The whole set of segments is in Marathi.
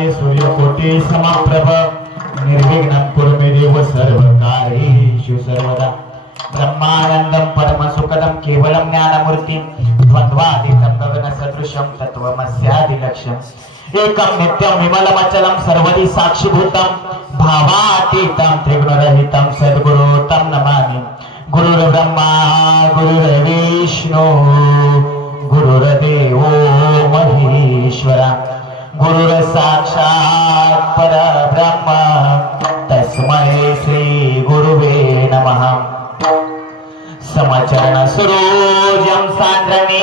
मंगलाय सूर्यकोटि समप्रभ निर्विघ्नं कुरु मे देव सर्वकार्येषु सर्वदा ब्रह्मानंदं परमसुखदं केवलं ज्ञानमूर्तिं द्वन्द्वातीतं गगनसदृशं तत्त्वमस्यादिलक्ष्यम् एकं नित्यं विमलमचलं सर्वदि साक्षिभूतं भावातीतं त्रिगुणरहितं सद्गुरु तं नमामि। गुरुर्ब्रह्मा गुरुर्विष्णु गुरुर्देवो महेश्वरा गुरुर्साक्षात् परब्रह्म तस्मै श्री गुरुवे नमः। समचरण सरोजं सान्द्रनीलापदामा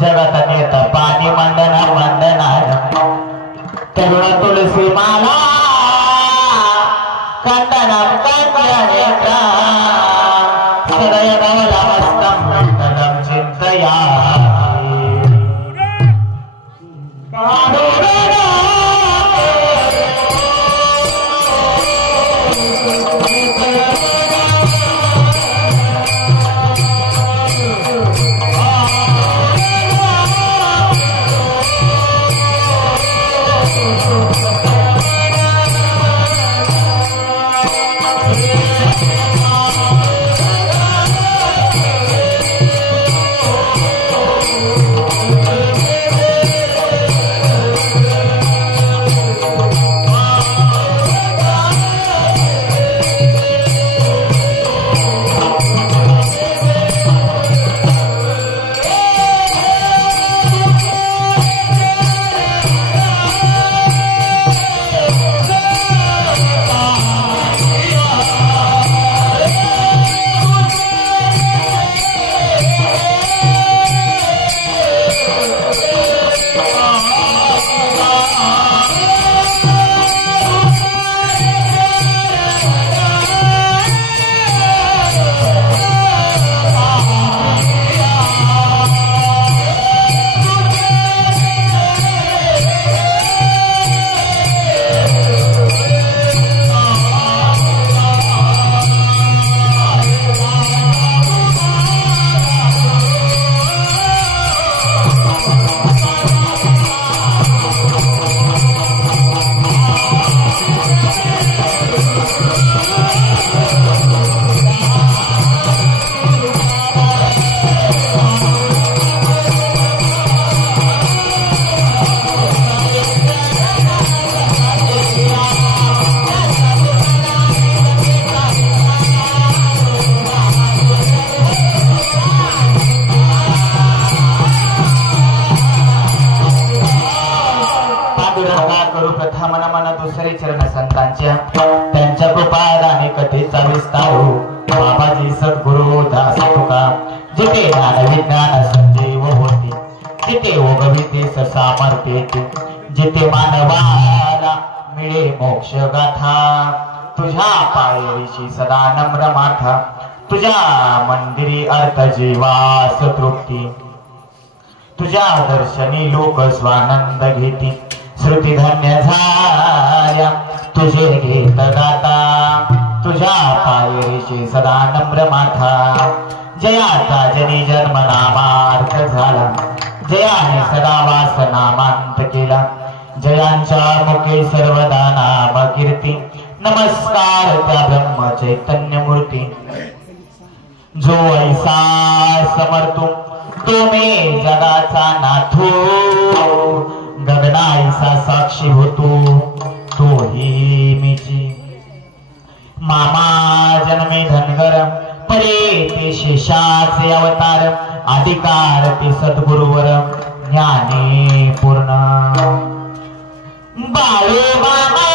जगतनेत पाणी मंडन मंडनाय तरुण तुलसी माला कंदनं कंदनेत्रा सदय नवलमस्तं मंडलं चिन्तयामि। त्यांच्या कृपादाने कथेचा विस्तार हो बाबाजी सद्गुरु दास तुका जिथे ज्ञान विज्ञान संजीव होते जिथे ओगविते सामर्थ्य जिथे मानवाला मिळे मोक्ष गाथा तुझ्या पायरीशी सदा नम्र माथा तुझ्या मंदिरी अर्थ जीवास तृप्ती तुझ्या दर्शनी लोक स्वानंद घेती श्रुती धन्य झाल्या तुझे घेत गाता तुझ्या पायरीची सदा नम्र माथा जयाचा जनी जन्म नामार्थ झाला जयाने सदा वास नामांत केला जयांच्या मुखे सर्वदा नाम कीर्ती नमस्कार त्या ब्रह्म चैतन्य मूर्ती जो ऐसा समर्थो तो मी जगाचा नाथो गगनाईसा साक्षी होतो तो ही मीची मामा जन्मे धनगर परे ते शेषाचे अवतार अधिकार ते सद्गुरुवर ज्ञानी पूर्ण बाळू मामा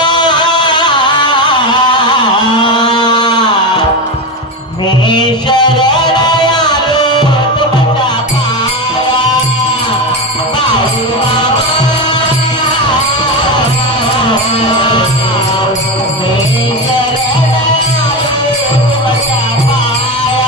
मी शरण आलो तुमच्या पाया बाळू मामा मी शरण आलो तुमच्या पाया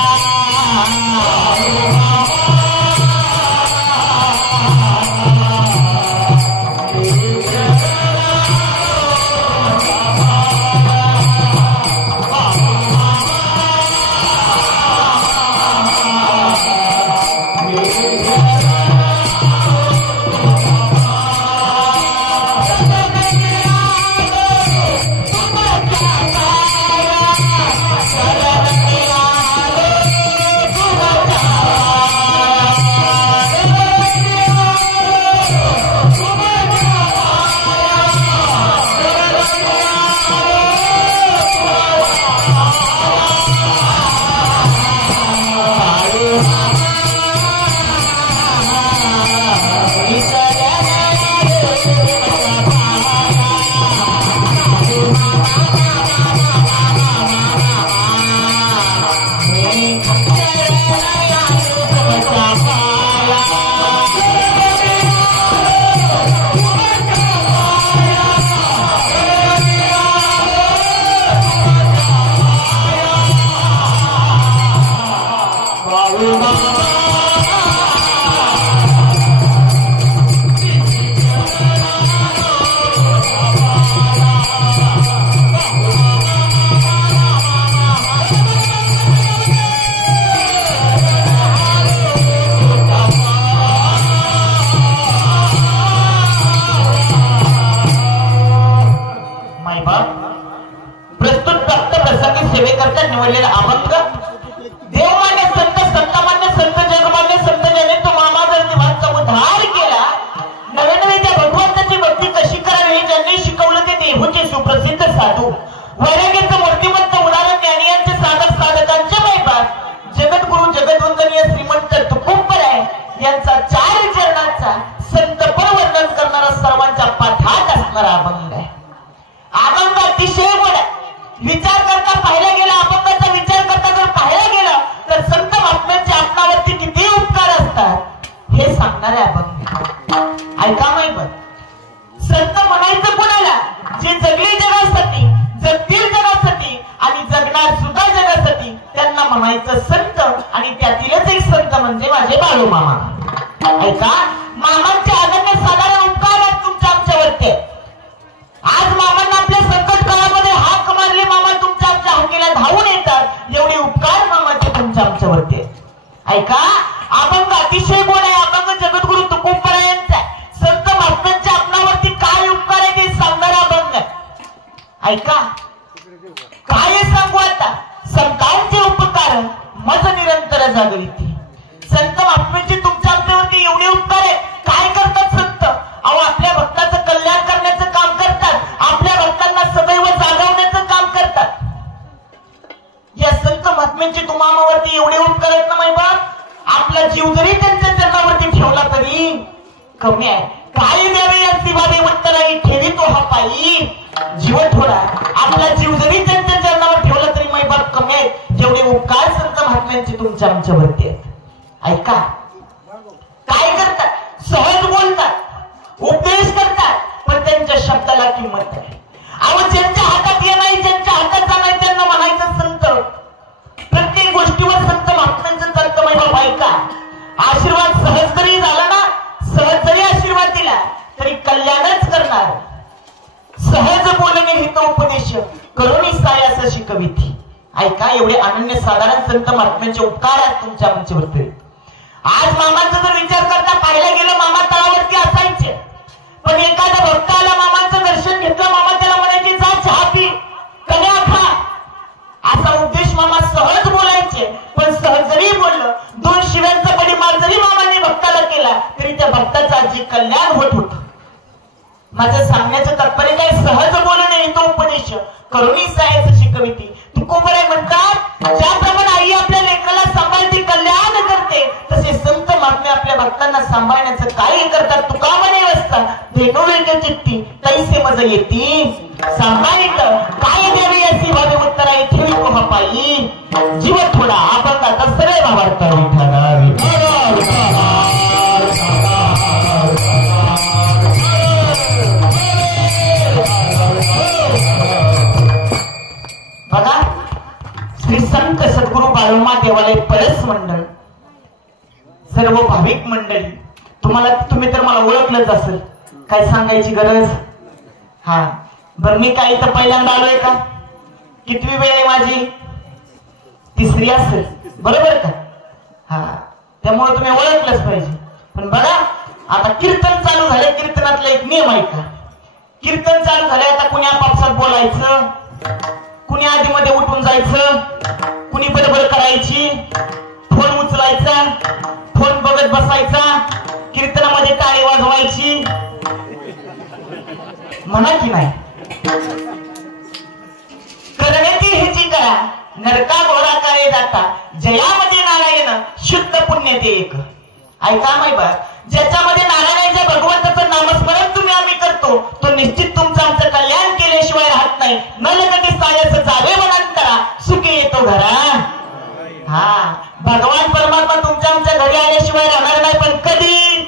भगवान परमात्मा तुमच्या आमच्या घरी आल्याशिवाय राहणार नाही, पण कधी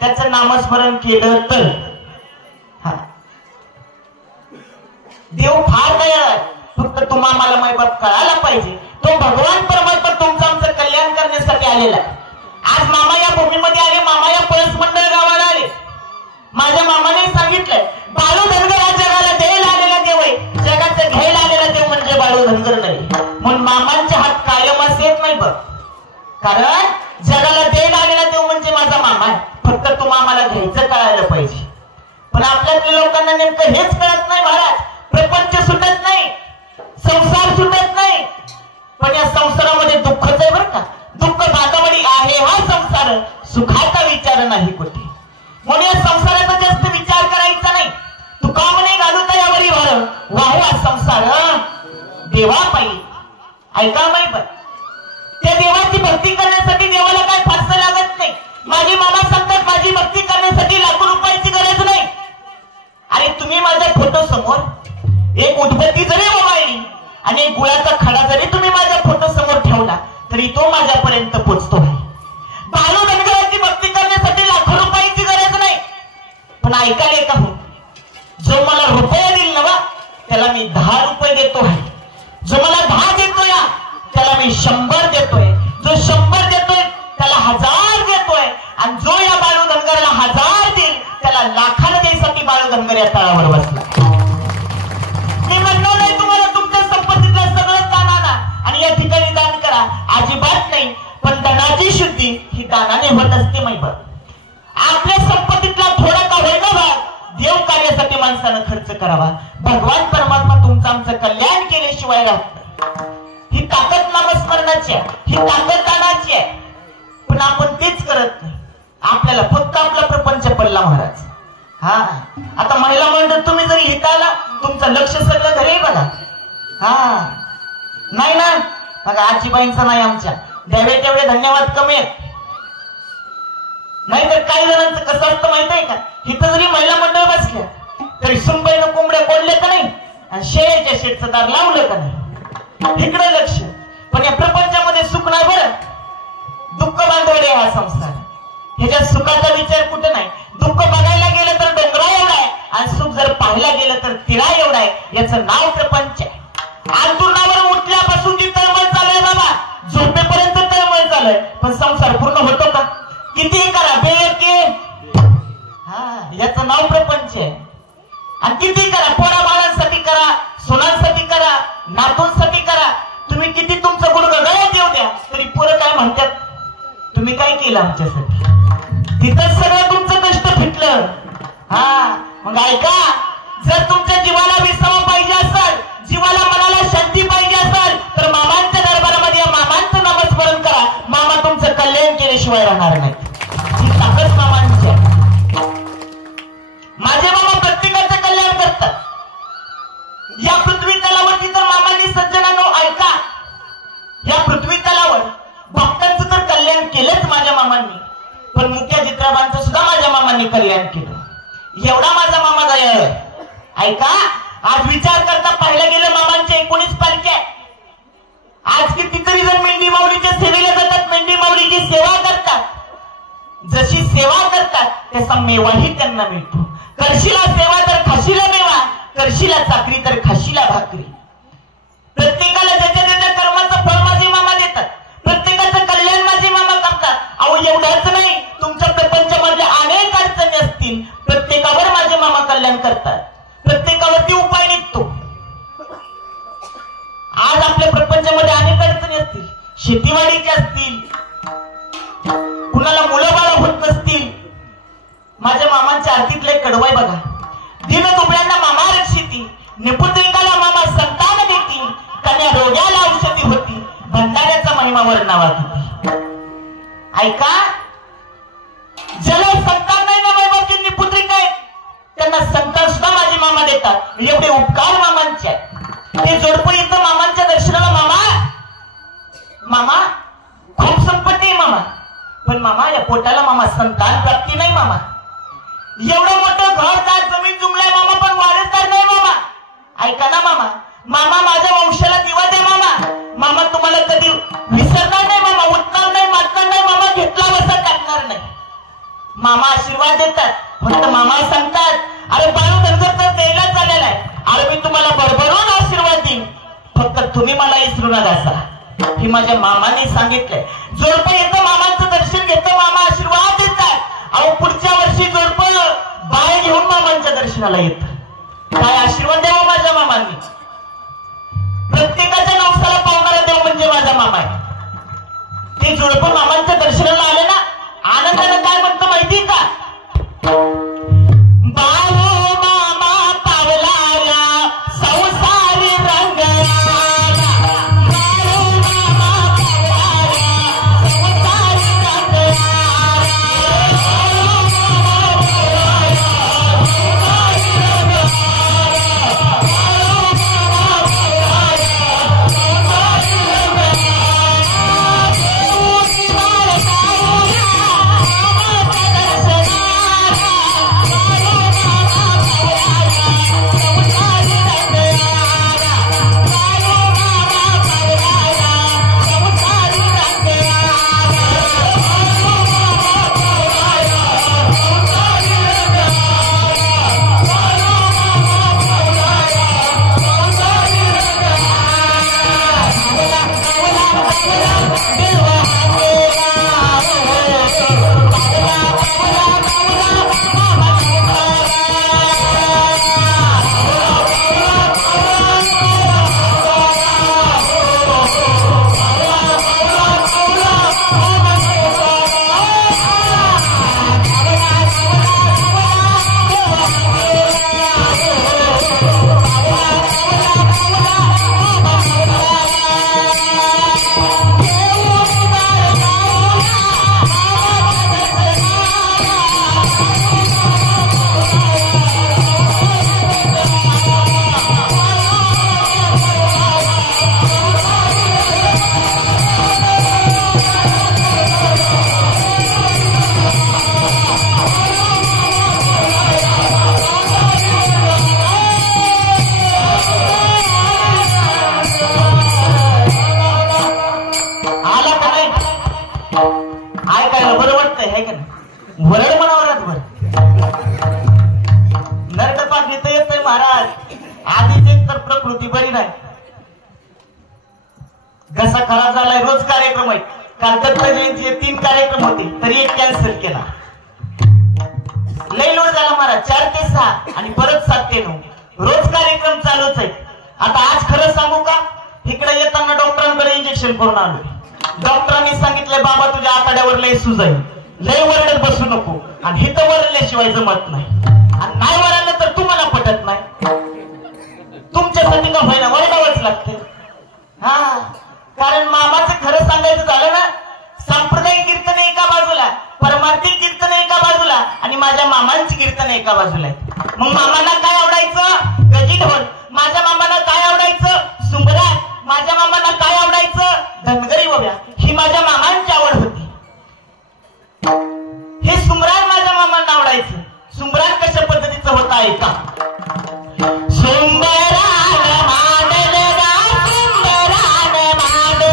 त्याचं नामस्मरण केलं तर देव फार दयाळू, फक्त तुम्हा मला मायबाप कळायला पाहिजे. तो भगवान परमात्मा तुमचं आमचं कल्याण करण्यासाठी आलेला आहे. आज मामा या भूमीमध्ये आले, मामा या पळस मंडळ गावाला आले. माझ्या मामाने सांगितलंय बाळू धनगर हा जगाला द्यायला आलेला देव आहे, जगाचं घ्यायला आलेला देव म्हणजे बाळू धनगर नाही. म्हणून मामांचे हात कायमच येत नाही बघ, कारण जगाला द्यायला आलेला देव म्हणजे माझा मामा आहे. फक्त तुम्हा मला घ्यायचं कळायला पाहिजे. पण आपल्यातल्या लोकांना नेमकं हेच कळत नाही महाराज. प्रपंच सुटत नाही, संसार सुटत नाही, पण या संसारामध्ये दुःखच आहे बरं का. दुःख बांधावडी आहे हा संसार, सुखाचा विचार नाही कुठे. म्हणून या संसाराचा जास्त विचार करायचा नाही. तुका म्हणे घालू यावरी भर वाहू हा संसार देवा पाहिजे. ऐका माहिती त्या देवाची भक्ती करण्यासाठी देवाला काय फारसं लागत नाही. माझी मामा सांगतात माझी भक्ती करण्यासाठी लाखो रुपयाची गरज नाही. आणि तुम्ही माझ्या फोटो समोर एक उदबत्ती जरी ओवाळली आणि एक गुळाचा खडा जरी तुम्ही माझ्या फोटो समोर ठेवला तरी तो माझ्यापर्यंत पोचतो आहे. बाळू धनगराची भक्ती करण्यासाठी लाखो रुपयाची गरज नाही. पण ऐकायला का हो, जो मला रुपये देईल ना त्याला मी 10 रुपये देतो आहे. जो मला 10 देतोय त्याला मी 100 देतोय. जो 100 देतोय त्याला 1000 देतोय. आणि जो या बाळू धनगराला 1000 देईल त्याला लाखाला द्यायसाठी बाळू धनगर या तळावर बसला. मी म्हणणार नाही तुम्हाला तुमच्या संपत्तीतलं सगळं दान आणा आणि या ठिकाणी दान करा, अजिबात नाही. पण धनाची शुद्धी ही दानाने होत असते माहिती. आपल्या संपत्तीतला थोडा का होईना भाग देव कार्यासाठी माणसानं खर्च करावा. भगवान परमात्मा तुमचं आमचं कल्याण केल्याशिवाय राहत. ही ताकद नामस्मरणाची आहे, ही ताकद दानाची आहे. पण आपण तेच करत नाही. आपल्याला फक्त आपला प्रपंच पडला महाराज. हा आता महिला मंडळ तुम्ही जर लिहिताला तुमचं लक्ष सगळं घरी बघा. हा नाही ना बघा आजीबाईंचा नाही, आमच्या द्यावे तेवढे धन्यवाद कमी आहेत. नाहीतर काही जणांचं कसं असतं माहित आहे का, इथं जरी महिला मंडळ बसल्या तरी सुंबईनं कोंबड्या बोलले का नाही आणि शेळ्याच्या शेडचं दार लावलं का नाही, इकडे लक्ष. पण या प्रपंचामध्ये सुख नाही बरं, दुःख बांधवले हा संसार. ह्याच्या सुखाचा विचार कुठं नाही. दुःख बघायला गेलं तर डोंगरा एवढा आहे आणि सुख जर पाहायला गेलं तर तिळा एवढा आहे. याचं नाव प्रपंच आहे. अंतुरणावर उठल्यापासून जी तळमळ चालू आहे बाबा, झोपेपर्यंत तळमळ चालू आहे, पण संसार पूर्ण होतो का? किती करा बेके, हा याचं नाव प्रपंच आहे. आणि किती करा, पोरा बाळांसाठी करा, सुनांसाठी करा, नातूंसाठी करा. तुम्ही किती तुमचं गुडघं गळ्यात येऊ द्या तरी पोरं काय म्हणतात, तुम्ही काय केलं आमच्यासाठी. तिथंच सगळं तुमचं कष्ट फिटलं. हा मग ऐका, जर तुमच्या जीवाला विसावा पाहिजे असेल, जीवाला मनाला शांती पाहिजे असेल तर मामांच्या दरबारामध्ये मामांचं नामस्मरण करा. मामा तुमचं कल्याण केल्याशिवाय राहणार नाही. ही ताकद मामांची आहे. माझे मामा प्रत्येकाचं कल्याण करतात. या पृथ्वी तलावरती तर मामांनी सज्जनांनो ऐका, या पृथ्वी तलावर भक्तांचं तर कल्याण केलंच माझ्या मामांनी, पण मुख्य चित्रबांचं सुद्धा माझ्या मामांनी कल्याण केलं. एवढा माझा मामा दयाळू आहे. ऐका, आज विचार करता पाहिलं गेलं मामांच्या 19 पालख्या. आज कितीतरी जण मेंढी माऊलीच्या सेवेला जातात, मेंढी माऊलीची सेवा करतात. जशी सेवा करतात त्याचा मेवाही त्यांना मिळतो. करशीला सेवा तर खाशीला मेवा, करशीला चाकरी तर खाशीला भाकरी. प्रत्येकाला ज्याच्या त्याच्या कर्माचं फळ माझे मामा देतात. प्रत्येकाचं कल्याण माझे मामा करतात. अहो एवढंच नाही, तुमच्या प्रपंचामधल्या अनेक अडचणी असतील, प्रत्येकावर माझे मामा कल्याण करतात. प्रत्येकावरती उपाय निघतो. आज आपल्या प्रपंचामध्ये अनेक अडचणी असतील, शेतीवाडीच्या असतील, कुणाला मुलं बाळ होत नसतील. माझ्या मामांच्या आरतीतले कडवाय बघा, दिन दुबळ्यांना मामा रक्षिती, निपुत्रिकाला मामा संतान देती, कन्या रोग्याला औषधी होती, भंडाऱ्याचा महिमा वर्णावा किती. ऐका, ज्याला संतान नाही ना बाबाची निपुत्रिका आहे त्यांना संतान सुद्धा माझे मामा देतात. एवढे उपकार मामांचे आहेत. ते जोडपं इथं मामांच्या दर्शनाला मामा खूप संपत्ती आहे मामा, पण मामा या पोटाला मामा संतान प्राप्ती नाही. मामा एवढं मोठं घरदार जमीन जुमलाय मामा, पण वारसदार नाही मामा. ऐका ना मामा, मामा माझ्या वंशाला दिवा द्या मामा. मामा तुम्हाला कधी विसरणार नाही मामा. आता मामा सांगतात, अरे बाळू धनगर तर द्यायला चाललेला आहे, अरे मी तुम्हाला भरभरून आशीर्वाद देईन, फक्त तुम्ही मला विसरू नका. हे माझ्या मामाने सांगितलंय. जोडप येतं, मामांचं दर्शन घेतं, मामा आशीर्वाद देतात. अहो पुढच्या वर्षी जोडप बाय घेऊन मामांच्या दर्शनाला येतं. काय आशीर्वाद द्यावा माझ्या मामांनी. प्रत्येकाच्या नवसाला पावणारा देव म्हणजे माझा मामा आहे. ते जोडप मामांच्या दर्शनाला आले ना, आनंदानं काय म्हणतं माहिती का? बाळू मामा पावलाला संसारी रंगला, बाळू मामा पावलाला संसारी रंगला. वरड म्हणावं नरडपाक घेता येतोय महाराज. आधीच एक तर प्रकृती बरी नाही, घसा खराब झालाय. रोज कार्यक्रम आहे. काल दत्त जयंतीचे 3 कार्यक्रम होते, तरी एक कॅन्सल केला. लई लोड झाला महाराज. 4 ते 6 आणि परत 7 ते 9 रोज कार्यक्रम चालूच आहे. आता आज खरं सांगू का, इकडे येताना डॉक्टरांकडे इंजेक्शन करून आलो. डॉक्टरांनी सांगितलंय, बाबा तुझ्या आतड्यावर लय सूज आहे, लय वरडत बसू नको, आणि हे तर वरल्याशिवाय जमत नाही, आणि नाही वरलं तर तुम्हाला पटत नाही. तुमच्यासाठी का व्हायला वरडावंच लागते. हा, कारण मामाचं खरं सांगायचं झालं ना, सांप्रदायिक कीर्तन एका बाजूला, परमार्थिक कीर्तन एका बाजूला, आणि माझ्या मामांची कीर्तन एका बाजूला आहे. मग मामाला काय आवडायचं? गजी ढोल. माझ्या मामाला काय आवडायचं? सुंबराट. माझ्या मामाला काय आवडायचं? धनगरी ओव्या. ही माझ्या मामांची आवड होती. हे सुमरान माझ्या मामांना आवडायचं. सुमरान कशा पद्धतीचं होतं ऐका. सुंदरान मानले गा, सुंदरान मानले,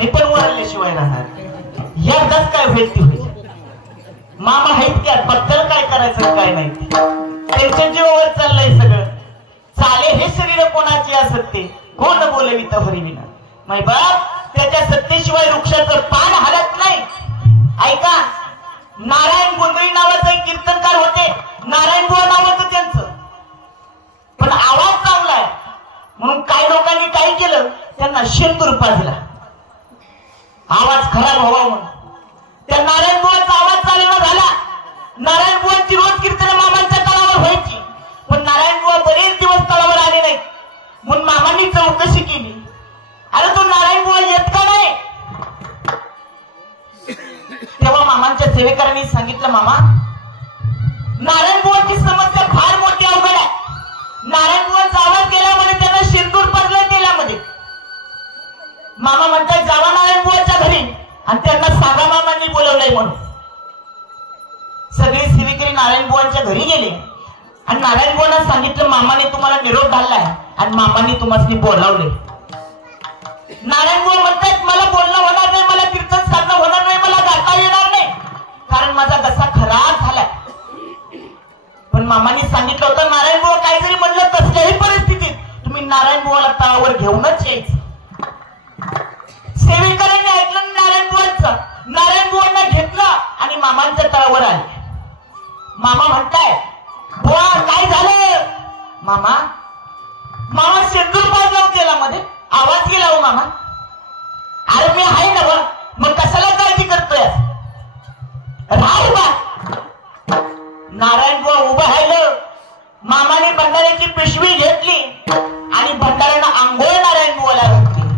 आम्ही पण वरल्याशिवाय राहणार एकदाच काय होईल ती होईल मामा आहेत की बद्दल काय करायचं काय नाही त्यांच्या जीवावर चाललंय सगळं चाले हे शरीर कोणाची असत ते कोण बोलवित हरिविना माय बाप त्याच्या सत्तेशिवाय वृक्षाचं पान हलत नाही ऐका नारायण गोंधळी नावाचं एक कीर्तनकार होते नारायण बुवा नावाचं त्यांचं पण आवाज चांगला आहे म्हणून काही लोकांनी काय केलं त्यांना शेंदूर पाजला आवाज खराब व्हावा म्हणून त्या नारायण बुवाचा आवाज चालू झाला नारायण बुवांची रोज कीर्तन मामांच्या तळावर व्हायची पण नारायण बुवा बरेच दिवस तळावर आले नाही म्हणून मामांनी चौकशी केली अरे तो नारायण बुवा येत का नाही तेव्हा मामांच्या सेवेकरांनी सांगितलं मामा नारायण बुवांची समस्या फार मोठी अवघड आहे नारायण बुवांचा आवाज केल्यामुळे त्यांना शेंदूर पडलंय तेलामध्ये मामा म्हणतात जावा नारायण बुवाच्या घरी आणि त्यांना सांगा मामांनी बोलवलंय म्हणून सगळे सेवेकरी नारायण बुवांच्या घरी गेले आणि नारायण बुवांना सांगितलं मामाने तुम्हाला निरोप घाललाय आणि मामांनी तुम्हाला बोलावले नारायण बुवा म्हणतात मला बोलणं होणार नाही मला कीर्तन साधणं होणार नाही मला गाता येणार नाही कारण माझा घसा खराब झालाय पण मामांनी सांगितलं होतं नारायण बुवा काही जरी म्हणलं कसल्याही परिस्थितीत तुम्ही नारायण बुवाला तळावर घेऊनच यायचं सेवेकरांनी ऐकलं नारायण बुवांचं नारायण बुवांना घेतलं आणि मामांच्या तळावर आले मामा म्हणताय बुवा काय झालं मामा मामा शेंदूर पाजला तेलामध्ये आवाज गेला हो मामा अरे मी आहे ना मग कशाला काळजी करतोय राहू बा नारायण बुवा उभं राहिलं मामाने भंडाऱ्याची पिशवी घेतली आणि भंडाऱ्यानं आंघोळ नारायण बुवाला घातली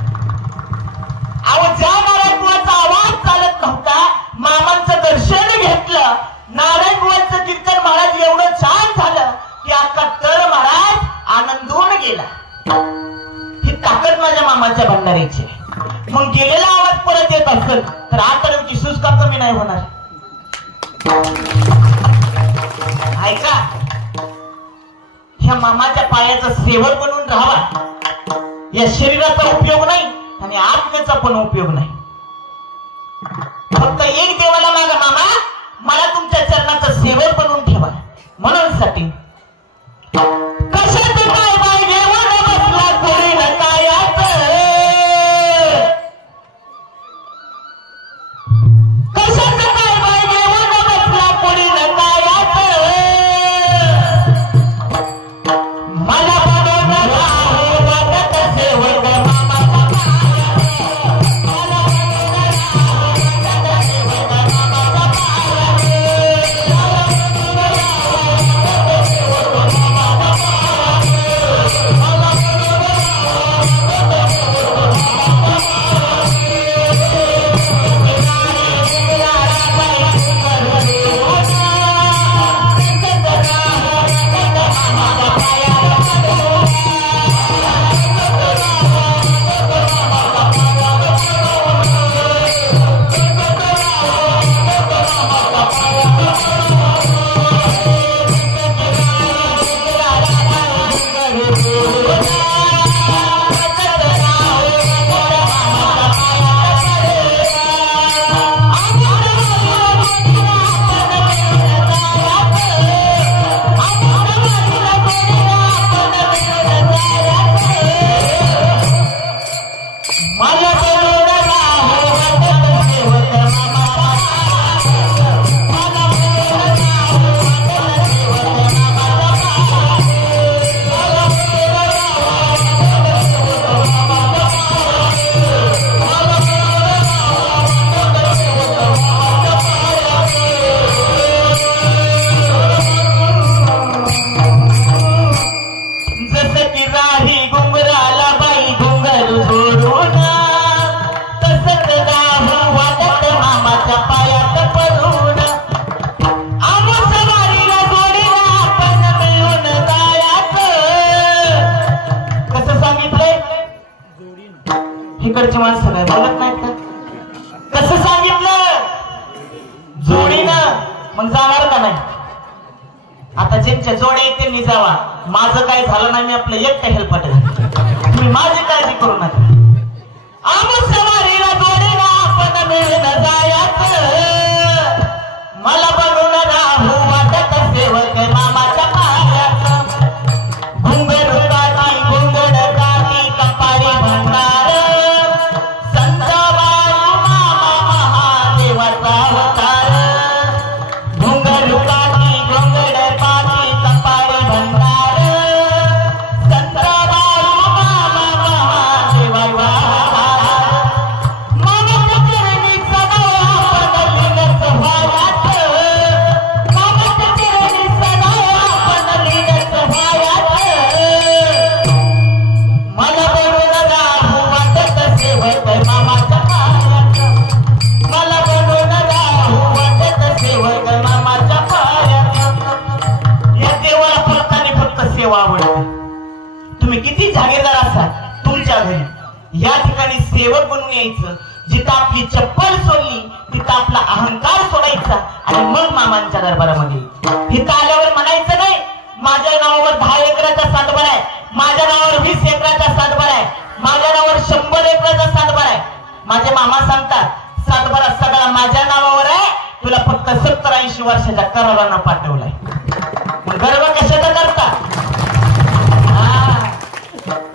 अहो ज्या नारायण बुवाचा आवाज चालत नव्हता मामांचं दर्शन घेतलं नारायण बुवांचं कीर्तन महाराज एवढं छान झालं की आता तर महाराज आनंदून गेला ही ताकद माझ्या मामाच्या भंडाऱ्याची मग गेलेला आवाज परत येत असेल तर आतड्याची सुस्का कमी नाही होणार ऐका ह्या मामाच्या पायाचं सेवक बनून राहावा या शरीराचा उपयोग नाही आणि आत्म्याचा पण उपयोग नाही फक्त एक देवाला मागा मामा मला तुमच्या चरणाचं सेवक बनवून ठेवा म्हणून साठी कशात काय बाय देवाला बसला कोणी न कायात कशात काय बाय देवाला बसला कोणी न कायात मला बनवून राहो वाटत सेवक इकडची माणसं काय बोलत नाहीत का कसं सांगितलं जोडीनं मग जाणार का नाही आता ज्यांच्या जोड्या आहेत त्यांनी जावा माझं काय झालं नाही मी आपलं एकटं हेल्पट तुम्ही माझी काळजी करू नका आमच्या सेवक बनून यायचं. जिथं आपली चप्पल सोडली तिथं आपला अहंकार सोडायचा आणि मग मामांच्या दरबारामध्ये तिथं आल्यावर म्हणायचं नाही माझ्या नावावर 10 एकराचा सातबारा आहे, माझ्या नावावर 20 एकराचा सातबारा आहे, माझ्या नावावर 100 एकराचा सातबारा आहे. माझे मामा सांगतात सातबारा सगळा माझ्या नावावर आहे, तुला फक्त 70-80 वर्षाच्या करारानं पाठवलाय. मग गर्व कशाचा करता?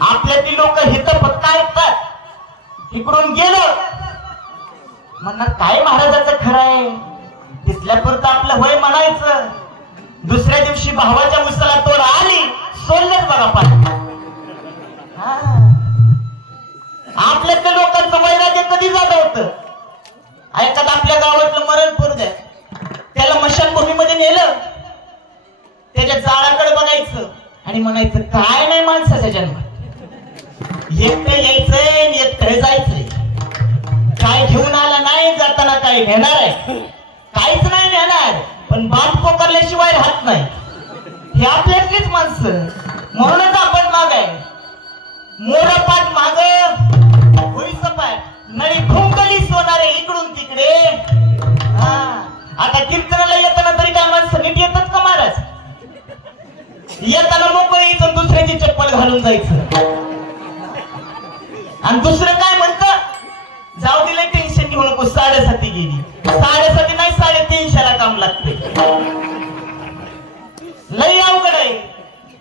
आपल्यातली लोक हित फक्त ऐकतात. इकडून गेलो म्हणणार काय महाराजाचं खरं आहे, दिसल्यापुरतं आपलं होय म्हणायचं. दुसऱ्या दिवशी भावाच्या मुसाला तोड आली, सोडलंच बघा पाठ. आपल्यातल्या लोकांचं वैराग्य कधी जात होतं. ऐकत आपल्या गावातलं मरण पडू द्या, त्याला मशानभूमीमध्ये नेलं, त्याच्या जाळाकडे बघायचं आणि म्हणायचं काय नाही माणसाच्या जन्मात, एकटं यायचंय एकटं जायचंय, काय घेऊन आला नाही, जाताना काय घेणार आहे, काहीच नाही नेणार, पण बाप पोकारल्याशिवाय राहत नाही. हे आपल्यातलीच माणसं. म्हणूनच आपण माग आहे, मोरपाट माग होई सपाट, नळी खुंकली सोनारे इकडून तिकडे. आता कीर्तनाला येताना तरी काय माणसं नीट येतात का महाराज? येताना मोकळी इथून दुसऱ्याची चप्पल घालून जायचं. आणि दुसरं काय म्हणतं, जाऊ दिले टेन्शन घेऊ नको, 7:30 गेली, 7:30 नाही 3:30ला काम लागते. लई अवघड आहे.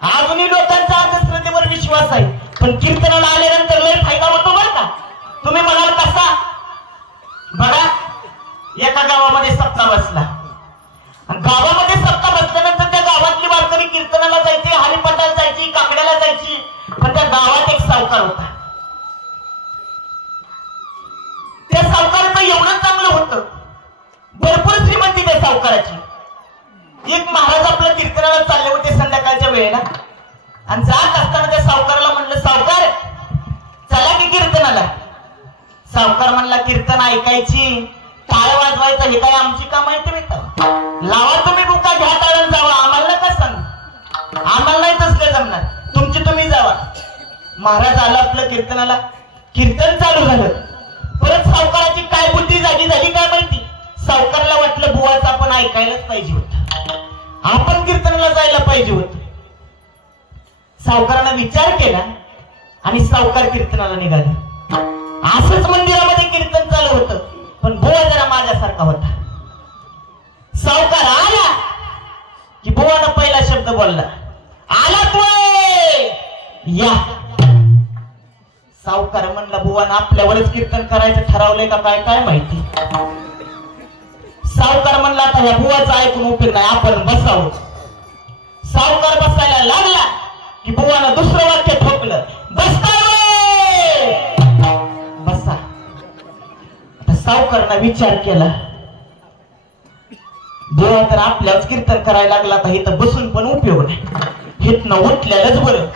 अजूनही लोकांचा अंधश्रद्धेवर विश्वास आहे, पण कीर्तनाला आल्यानंतर लई फायदा होतो बरं का. तुम्ही म्हणाल कसा? बघा, एका गावामध्ये सप्ताह बसला, गावामध्ये सप्ताह बसल्यानंतर त्या गावातली वारकरी कीर्तनाला जायची, हरिपाठाला जायची, काकड्याला जायची. पण त्या गावात एक सावकार होता. त्या सावकाराचं एवढं चांगलं होतं, भरपूर श्रीमंती त्या सावकाराची. एक महाराज आपल्या कीर्तनाला चालले होते संध्याकाळच्या वेळेला, आणि जात असताना त्या सावकाराला म्हणलं सावकार चला की कीर्तनाला. सावकार म्हणला कीर्तन ऐकायची, टाळ वाजवायचं हे काय आमची काम आहे ते लावा तुम्ही बुका घ्या टाळून जावा, आम्हाला का सांग, आम्हाला नाही तसलं जमणार, तुमची तुम्ही जावा. महाराज आला आपलं कीर्तनाला, कीर्तन चालू झालं. परत सावकाराची काय बुद्धी जागी झाली काय माहिती, सावकारला वाटलं बुवाचं आपण ऐकायलाच पाहिजे होतं, आपण कीर्तनाला जायला पाहिजे होतं. सावकारानं विचार केला आणि सावकार कीर्तनाला निघाला. असंच मंदिरामध्ये कीर्तन चालू होतं, पण बुवा जरा माझ्यासारखा होता. सावकार आला की बुवानं पहिला शब्द बोलला, आला तू या. सावकार म्हणला बुवानं आपल्यावरच कीर्तन करायचं ठरवलंय का काय काय माहिती. सावकार म्हणला आता ह्या बुवाचं ऐकून उपयोग नाही, आपण बसावं. सावकार बसायला लागला की बुवानं दुसरं वाक्य ठोकलं, बसता बसा. आता सावकारनं विचार केला, बुवा तर आपल्याच कीर्तन करायला लागला तर इथं बसून पण उपयोग नाही, हितनं उठल्यालाच बरं.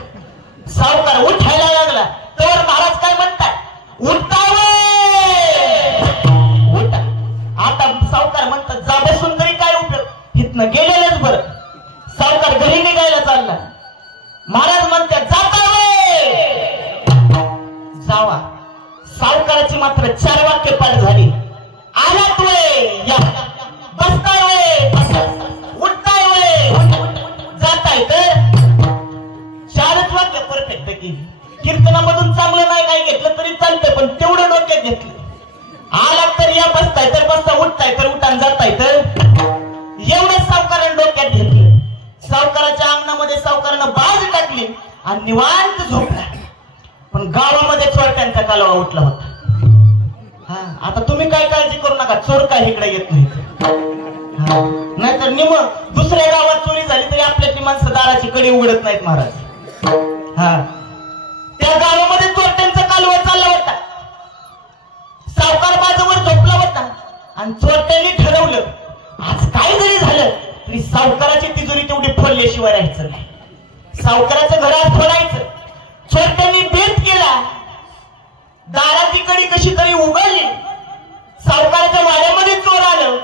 सावकार उठायला लागला तर महाराज काय म्हणतात, उठावे उठा. आता सावकार म्हणतात जा बसून तरी काय उपयोग, हितनं गेलेलंच बरं. सावकार घरी निघायला चालला, महाराज म्हणतात जातावे जावा. सावकाराची मात्र 4 वाक्य पाठ झाली, आला तू या, बसताय वे, उठताय वे, जाताय तर. 4च वाक्य परफेक्ट केली. कीर्तनामधून चांगलं नाही काय घेतलं तरी चालतंय, पण तेवढं डोक्यात घेतलं. आला तर या, बसताय तर बसता, उठताय तर उठान, जाताय तर. एवढं सावकारानं डोक्यात घेतलं. सावकाराच्या अंगणामध्ये सावकारानं बाज टाकली आणि निवांत झोपला. पण गावामध्ये चोरट्यांचा कालवा उठला होता. आता तुम्ही काय काळजी करू नका, चोर काय इकडे येत नाही. नाहीतर निम दुसऱ्या गावात चोरी झाली तरी आपल्यातली माणसं दाराची कडी उघडत नाहीत महाराज. त्या गावामध्ये चोरट्यांचा कालवा चालला होता. सावकार बाजूवर झोपला होता आणि चोरट्यांनी ठरवलं आज काय जरी झालं तरी सावकाराची तिजोरी तेवढी फोडल्याशिवाय राहायचं नाही, सावकाराचं घर आज फोडायचं. चोरट्यांनी बेत केला, दाराची कडी कशी तरी उघडली. सावकाराच्या वाड्यामध्ये चोर आलं.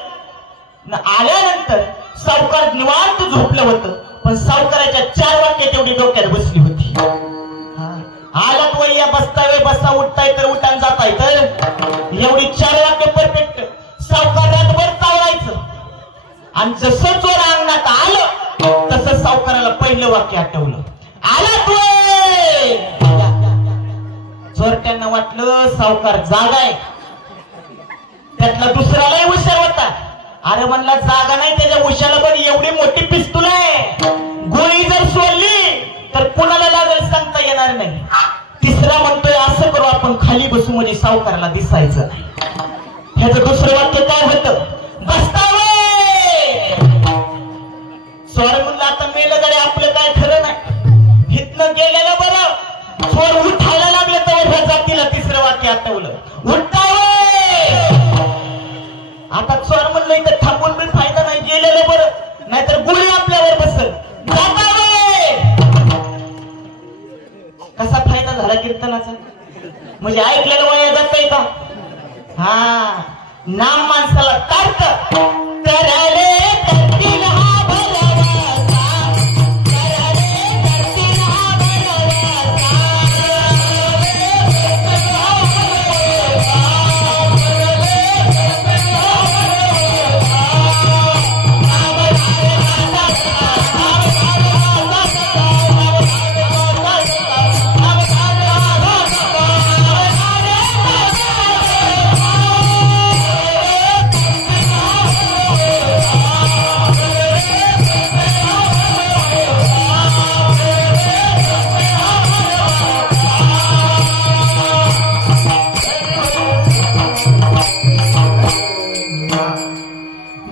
आल्यानंतर सावकार निवांत झोपलं होतं, पण सावकाराच्या 4 वाक्य तेवढी डोक्यात बसली होती. आलात वैया, बसताय बसा, उठताय तर उठान, जाताय काय तर एवढी 4 वाक्य परफेक्ट. सावकार रातभर चावरायचं आणि जसं चोर अंगणात आलं तसं सावकाराला पहिलं वाक्य आठवलं. आला तू. चोरट्यांना वाटलं सावकार जागा आहे. त्यातला दुसरालाही हुशार होता. अरे म्हणला जागा नाही, त्याच्या उशाला पण एवढी मोठी पिस्तूल आहे, गोळी जर सोडली तर कुणाला लागेल सांगता येणार नाही. तिसरा म्हणतोय असं करू आपण खाली बसू म्हणजे सावकाराला दिसायचं नाही. ह्याचं दुसरं वाक्य काय होतं? बसतावे. चोर म्हणलं आता मेलं गडे, आपलं काय खरं नाही, हितनं गेलेलं बरं. चोर उठायला लागले तर ह्या जातीला तिसरं वाक्य आठवलं. उठावे. आता चोर म्हणलं इथं थांबून पण फायदा नाही, गेलेलं बरं, नाहीतर गोळी आपल्यावर बसल. कसा फायदा झाला कीर्तनाचा? म्हणजे ऐकलेलं वाया जातंय का? हा, नाम माणसाला तारक कराले करतील हा भरवसा, कराले करतील हा भरवसा.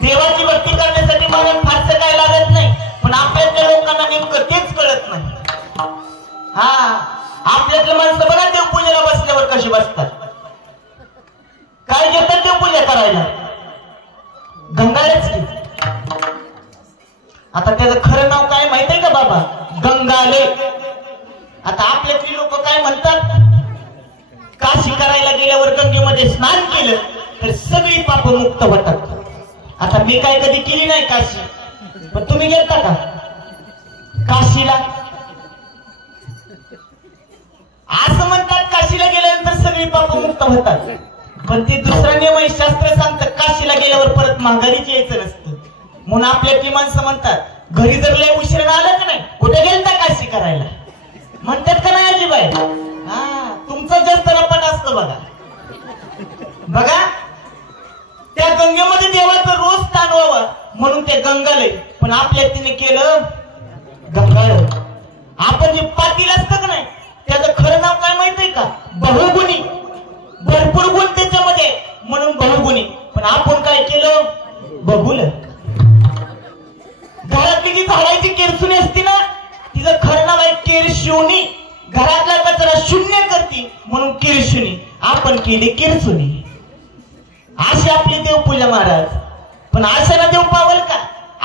देवाची भक्ती करण्यासाठी मला फारसं काय लागत नाही, पण आपल्यातल्या लोकांना नेमकं तेच कळत नाही. हा, आपल्यातले माणसं बघा देवपूजेला बसल्यावर कशी बसतात, काय घेतात देवपूजा करायला? गंगाळेच की. आता त्याचं खरं नाव काय माहित आहे का बाबा? गंगाले. आता आपल्यातली लोक काय म्हणतात? काशी करायला गेल्यावर गंगेमध्ये स्नान केलं तर सगळी पाप मुक्त होतात. आता मी काय कधी केली नाही काशी, पण तुम्ही गेलता का काशीला? असं म्हणतात काशीला गेल्यानंतर सगळी पाप मुक्त होतात, पण ते दुसरा नियम शास्त्र सांगतं काशीला गेल्यावर परत माघारीच यायचं नसतं. म्हणून आपल्या माणसं म्हणतात घरी जर लय उशिरा आलं का नाही, कुठे गेलता काशी करायला म्हणतात का नाही अजिबाई? हा, तुमचं जास्त रपट असतं बघा. बघा, त्या गंगेमध्ये देवाचं रोज स्थान व्हावं म्हणून ते गंगालय, पण आपल्या तिने केलं गंगाळ. आपण जे पाटील असतं का नाही त्याचं खरं नाव काय माहितीये का? बहुगुणी. भरपूर गुण त्याच्यामध्ये म्हणून बहुगुणी, पण आपण काय केलं? बघूल. घरातली जी झाडाची केरसुनी असती ना, तिचं खरं नाव आहे केरशिवनी. घरातला कचरा शून्य करती म्हणून केरशिवनी, आपण केली केरसुनी. अशी आपली देवपूजा महाराज. पण अशाला देव पावल का?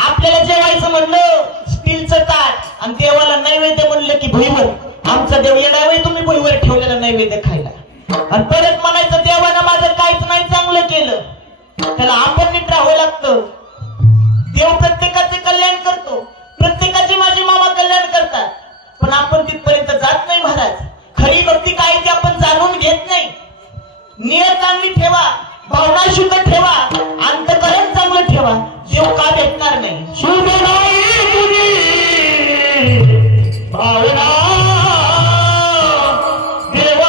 आपल्याला जेवायचं म्हणलं स्टीलचं ताट आणि देवाला नैवेद्य म्हणलं की भुईवर. आमचा देव येणार तुम्ही भुईवर ठेवलेला नैवेद्य खायला, आणि परत म्हणायचं देवानं माझं काहीच नाही चांगलं केलं. त्याला आपण नीट राहावं लागतं. देव प्रत्येकाचे कल्याण करतो, प्रत्येकाचे माझे मामा कल्याण करतात, पण आपण तिथपर्यंत जात नाही महाराज. खरी भक्ती काय ती आपण जाणून घेत नाही. नियत चांगली ठेवा, भावना शुद्ध ठेवा, अंतःकरण चांगलं ठेवा, देव का भेटणार नाही? शुद्ध नाही तुझी भावना, देव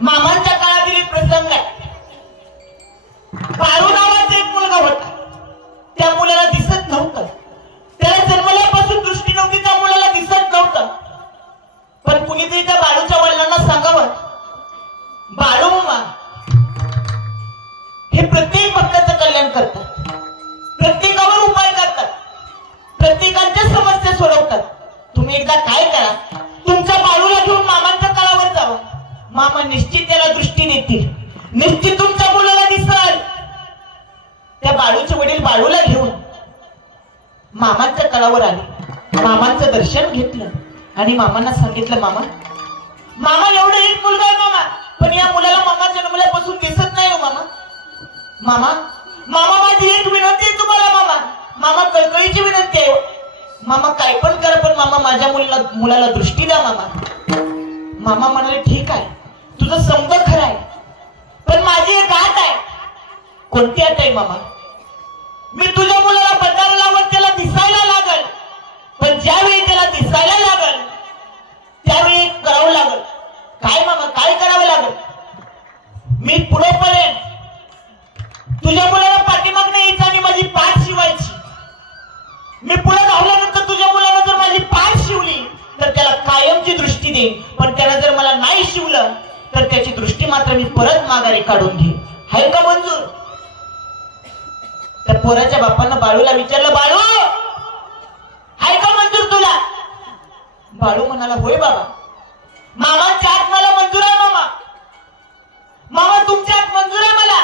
मामांच्या काळातील एक प्रसंग आहे. बाळू नावाचा एक मुलगा होता. त्या मुलाला दिसत नव्हतं. त्याला जन्मल्यापासून दृष्टी नव्हती. त्या मुलाला दिसत नव्हतं. पण कुणीतरी त्या बाळूच्या वडिलांना सांगावं, बाळू मामा हे प्रत्येक भक्ताचं कल्याण करतात, प्रत्येकावर उपाय करतात, प्रत्येकांच्या समस्या सोडवतात. तुम्ही एकदा काय करा, तुमच्या बाळूला घेऊन मामांच्या तळावर जावा. मामा निश्चित त्याला दृष्टी देतील, निश्चित तुमच्या मुलाला दिसल. त्या बाळूचे वडील बाळूला घेऊन मामांच्या तळावर आले. मामांचं दर्शन घेतलं आणि मामांना सांगितलं, मामा मामा एवढं एक मुलगा आहे मामा, पण या मुलाला मामा जन्मल्यापासून दिसत नाही हो मामा. मामा मामा माझी एक विनंती आहे तुम्हाला मामा. मामा कळकळीची विनंती आहे. मामा काय पण करा, पण मामा माझ्या मुलाला दृष्टी द्या मामा. मामा म्हणाले, ठीक आहे, तुझं समज खरं आहे, पण माझी एक आट आहे. कोणती आट आहे मामा? मी तुझ्या मुलाला बंधारा लावत त्याला दिसायला लागल, पण ज्यावेळी त्याला दिसायला लागल त्यावेळी करावं लागल. काय मामा, काय करावं लागल? मी पुढे पडेन, तुझ्या मुलाला पाठीमागनं यायचं आणि माझी पाठ शिवायची. मी पुढे धावल्यानंतर तुझ्या मुलाला जर माझी पाठ शिवली तर त्याला कायमची दृष्टी देईन, पण त्याला जर मला नाही शिवलं तर त्याची दृष्टी मात्र मी परत माघारी काढून घेईन. आहे का मंजूर? त्या पोराच्या बापांना बाळूला विचारलं, बाळू आहे का मंजूर तुला? बाळू म्हणाला, होय बाबा, मामाच्या आत मला मंजूर आहे मामा. मामा तुमच्या आत मंजूर आहे मला.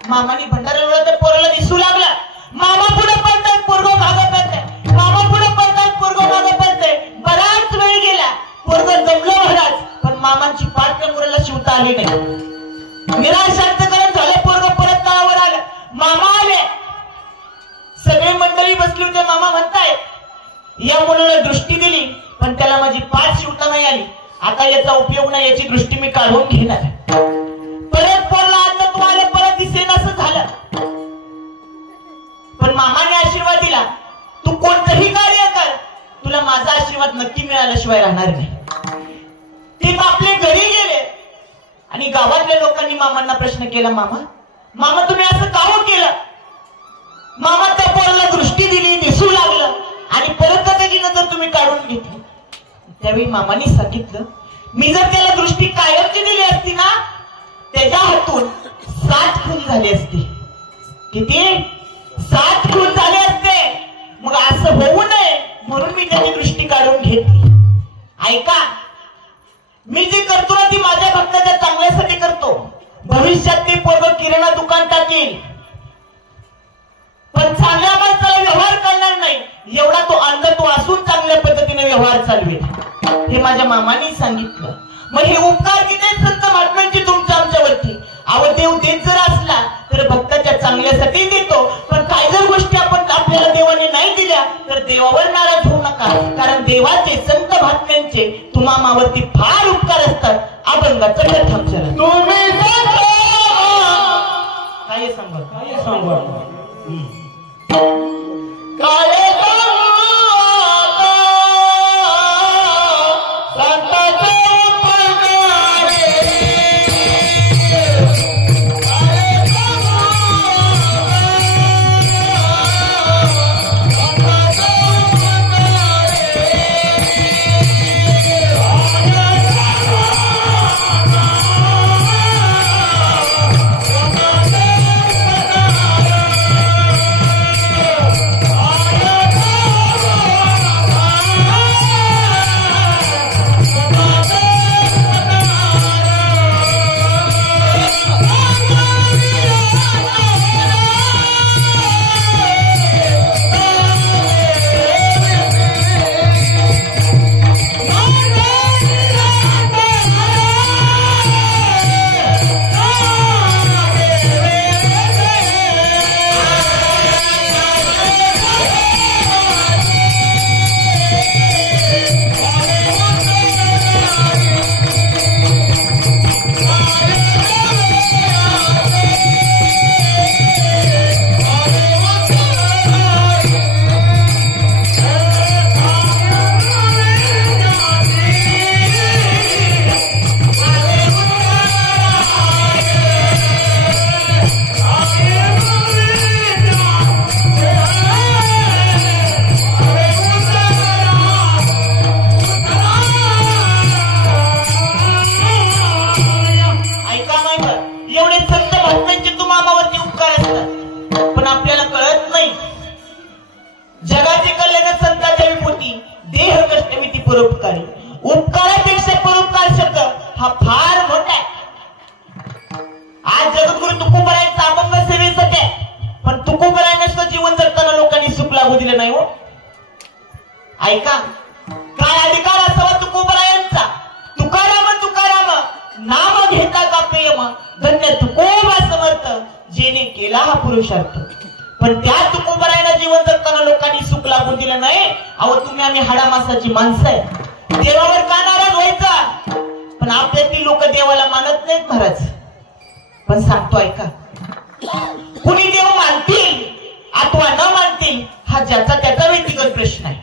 मामानी भंडारा त्या पोराला दिसू लागला. मामा पुढे पडतात, पोरगो मागे पडतंय. मामा पुढे पडतात, पोरगो मागे पडतंय. बराच वेळ गेला, पोरग जमलं महाराज, पण मामांची पाठ त्या मुलाला शिवता आली नाही. निराशांतकरण झालं. पोरग परत तळावर आलं. मामा आले. सगळे मंडळी बसली होते. मामा म्हणताय, या मुलाला दृष्टी दिली, पण त्याला माझी पाठ शिवता नाही आली. आता याचा उपयोग नाही, याची दृष्टी मी काढून घेणार. परत पोरला आता तुम्हाला परत दिसेन असं झालं. पण मामाने आशीर्वाद दिला, तू कोणतंही कार्य कर, तुला माझा आशीर्वाद नक्की मिळाल्याशिवाय राहणार नाही. ते आपले घरी गेले आणि गावातल्या लोकांनी मामांना प्रश्न केला, मामा मामा तुम्ही असं का हो केलं? मामा त्या पोराला दृष्टी दिली, दिसू लागलं आणि परत त्याची नजर तुम्ही काढून घेतली. त्यावेळी मामांनी सांगितलं, मी जर त्याला दृष्टी कायमची दिली असती ना, त्याच्या हातून 7 खून झाले असते. किती? 7 खून झाले असते. मग असं होऊ नये म्हणून मी त्याची दृष्टी काढून घेतली. ऐका, मी जे करतो ना ती माझ्या भक्ताच्या चांगल्यासाठी करतो. भविष्यात ते पोरग किराणा दुकान टाकेल, पण चांगल्या माणसाला व्यवहार करणार नाही. एवढा तो अंधत्व असून चांगल्या पद्धतीने व्यवहार चालवेल. हे माझ्या मामांनी सांगितलं. मग हे उपकार किती संत महात्म्यांची तुमच्या आमच्यावरती. देव देत जर असला तर भक्ताच्या चांगल्यासाठी देतो, पण काही जर गोष्टी आपण आपल्याला देवाने नाही दिल्या तर देवावर नाराज होऊ नका, कारण देवाचे संत महात्म्यांचे तुम्हामावरती फार उपकार असतात. अभंगाचं प्रथम चरण तुम्ही काय सांगा, काय सांगा, काय Oh, धन्य तुकोबा समर्थ जेने केला हा पुरुषार्थ. पण त्या तुकोबरायला जीवन जगताना लोकांनी सुख लागून दिलं नाही. अहो तुम्ही आम्ही हाडामासाची माणसं आहे. देवावर का नाराज व्हायचा? पण आपल्यातील लोक देवाला मानत नाहीत महाराज. पण सांगतो ऐका, कुणी देव मानतील अथवा न मानतील हा ज्याचा त्याचा व्यक्तिगत प्रश्न आहे.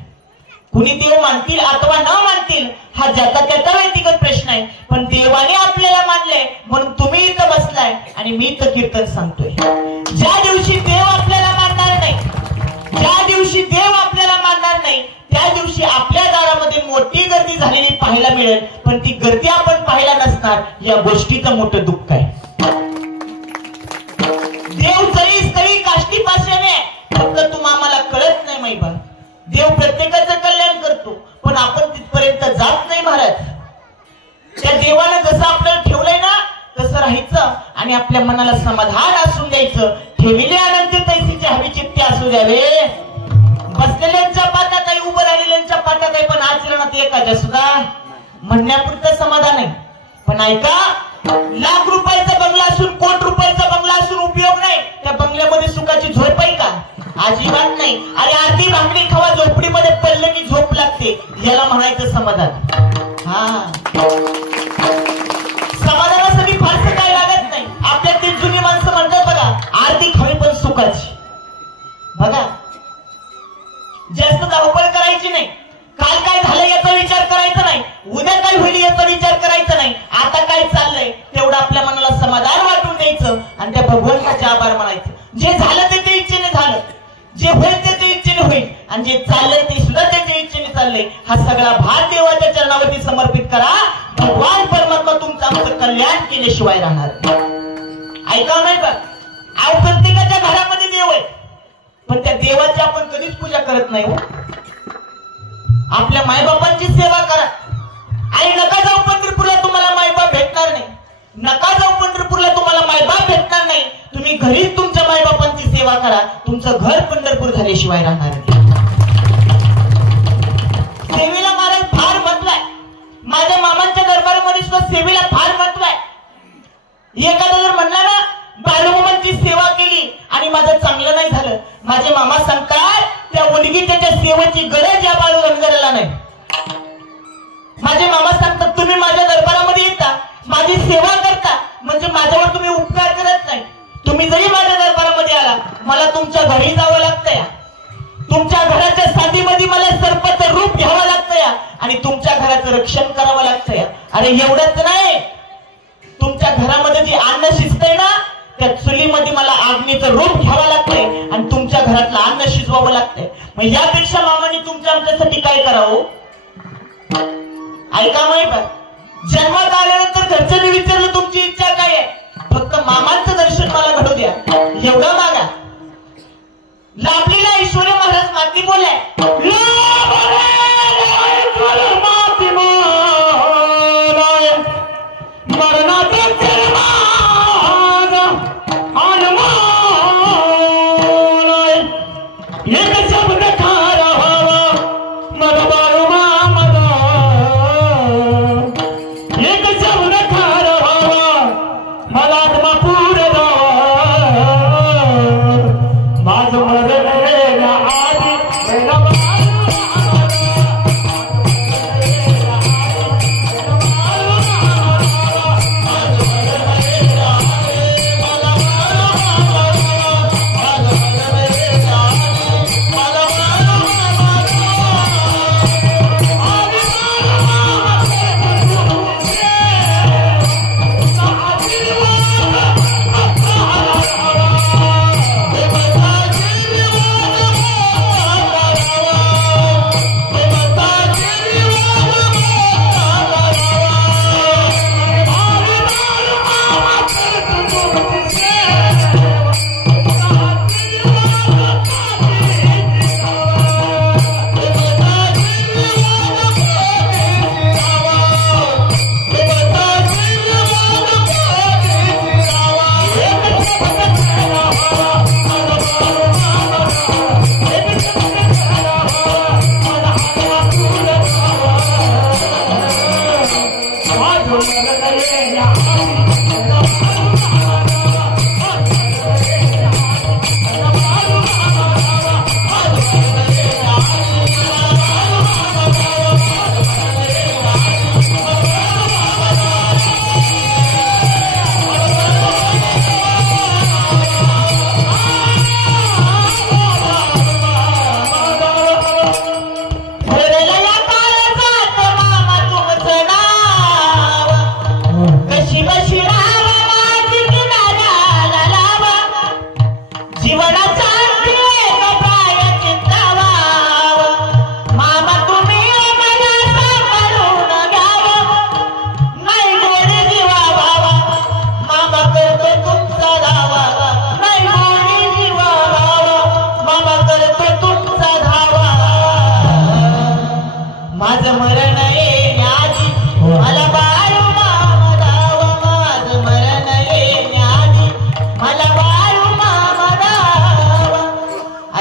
कुणी देव मानतील अथवा न मानतील हा ज्याचा त्याचा व्यक्तिगत प्रश्न आहे. पण देवाने आपल्याला मानले म्हणून तुम्ही इथं बसलाय आणि मी इथं कीर्तन सांगतोय. ज्या दिवशी देव आपल्याला मानणार नाही, ज्या दिवशी देव आपल्याला मानणार नाही, त्या दिवशी आपल्या दारामध्ये मोठी गर्दी झालेली पाहायला मिळेल. पण ती गर्दी आपण पाहायला नसणार, या गोष्टीचं मोठं दुःख आहे. देव जरी स्थळी काष्टी पाशाने, फक्त तुम्हा आम्हाला कळत नाही माहिती. देव प्रत्येकाचं कल्याण करतो पण आपण तिथपर्यंत जात नाही महाराज. त्या देवानं जसं आपल्याला ठेवलंय ना तसं राहायचं आणि आपल्या मनाला समाधान असू द्यायचं. ठेविले अनंत तैसीचे हवी चित्ते असू द्यावे. बसलेल्यांच्या पाठात आहे, उभं राहिलेल्यांच्या पाठात आहे, पण आचरणात एकाच्या सुद्धा म्हणण्यापुरतं समाधान आहे. पण ऐका, लाख रुपयाचा बंगला असून कोट रुपयाचा बंगला असून उपयोग नाही. त्या बंगल्यामध्ये सुखाची झोप आहे का? अजिबात नाही. अरे अर्धी भाकरी खावा, झोपडीमध्ये पडलं की झोप लागते, याला म्हणायचं समाधान. हा, समाधानासाठी फारसं काय लागत नाही. आपल्या ती जुनी माणसं म्हणतात बघा, अर्धी खावी पण सुखाची. बघा, जास्त धावपळ करायची नाही. काल काय झालं याचा विचार करायचा नाही, उद्या काय होईल याचा विचार करायचा नाही. आता काय चाललंय तेवढं आपल्या मनाला समाधान वाटून द्यायचं आणि त्या भगवंताचे आभार मानायचं. जे झालं ते त्या इच्छेने झालं, जे होईल ते त्या इच्छेने होईल आणि जे चाललंय ते सुद्धा त्याच्या इच्छेने चाललंय. हा सगळा भार देवाच्या चरणावरती समर्पित करा. भगवान परमात्मा तुमचं आमचं कल्याण केल्याशिवाय राहणार. ऐकावं नाही का? अहो प्रत्येकाच्या घरामध्ये देव आहे, पण त्या देवाची आपण कधीच पूजा करत नाही. आपल्या मायबापांची सेवा करा. आणि नका जाऊ पंढरपूरला, तुम्हाला मायबाप भेटणार नाही. नका जाऊ पंढरपूरला, तुम्हाला मायबाप भेटणार नाही. तुम्ही घरीच तुमच्या मायबापांची सेवा करा. तुमचं घर पंढरपूर झाल्याशिवाय राहणार नाही. सेवेला महाराज फार महत्व आहे. माझ्या मामांच्या दरबारामध्ये सुद्धा सेवेला फार महत्व आहे. एखादा जर म्हणला ना बाळूमामांची सेवा केली आणि माझं चांगलं नाही झालं, माझे मामा सांगतात त्या मुलगी त्याच्या सेवेची गरज या बाळू रंगाला नाही. माझे मामा सांगतात तुम्ही माझ्या दरबारामध्ये येता, माझी सेवा करता, म्हणजे माझ्यावर तुम्ही उपकार करत नाही. तुम्ही जरी माझ्या दरबारामध्ये आला, मला तुमच्या घरी जावं लागतं या. तुमच्या घराच्या साधीमध्ये मला सर्पाचं रूप घ्यावं लागतं या आणि तुमच्या घराचं रक्षण करावं लागतं या. अरे एवढंच नाही, तुमच्या घरामध्ये जी अन्न शिजतंय ना त्या चुलीमध्ये मला आग्नीचं रूप घ्यावं लागतंय आणि तुमच्या घरातलं अन्न शिजवावं लागतंय. मग यापेक्षा मामाने तुमच्या आमच्यासाठी काय करावं? ऐका माहिती, जन्मात आल्यानंतर घरच्यांनी विचारलं तुमची इच्छा काय आहे, फक्त मामांचं दर्शन मला घडू द्या, एवढं मागा. लाभलेला ऐश्वर महाराज माती बोलाय,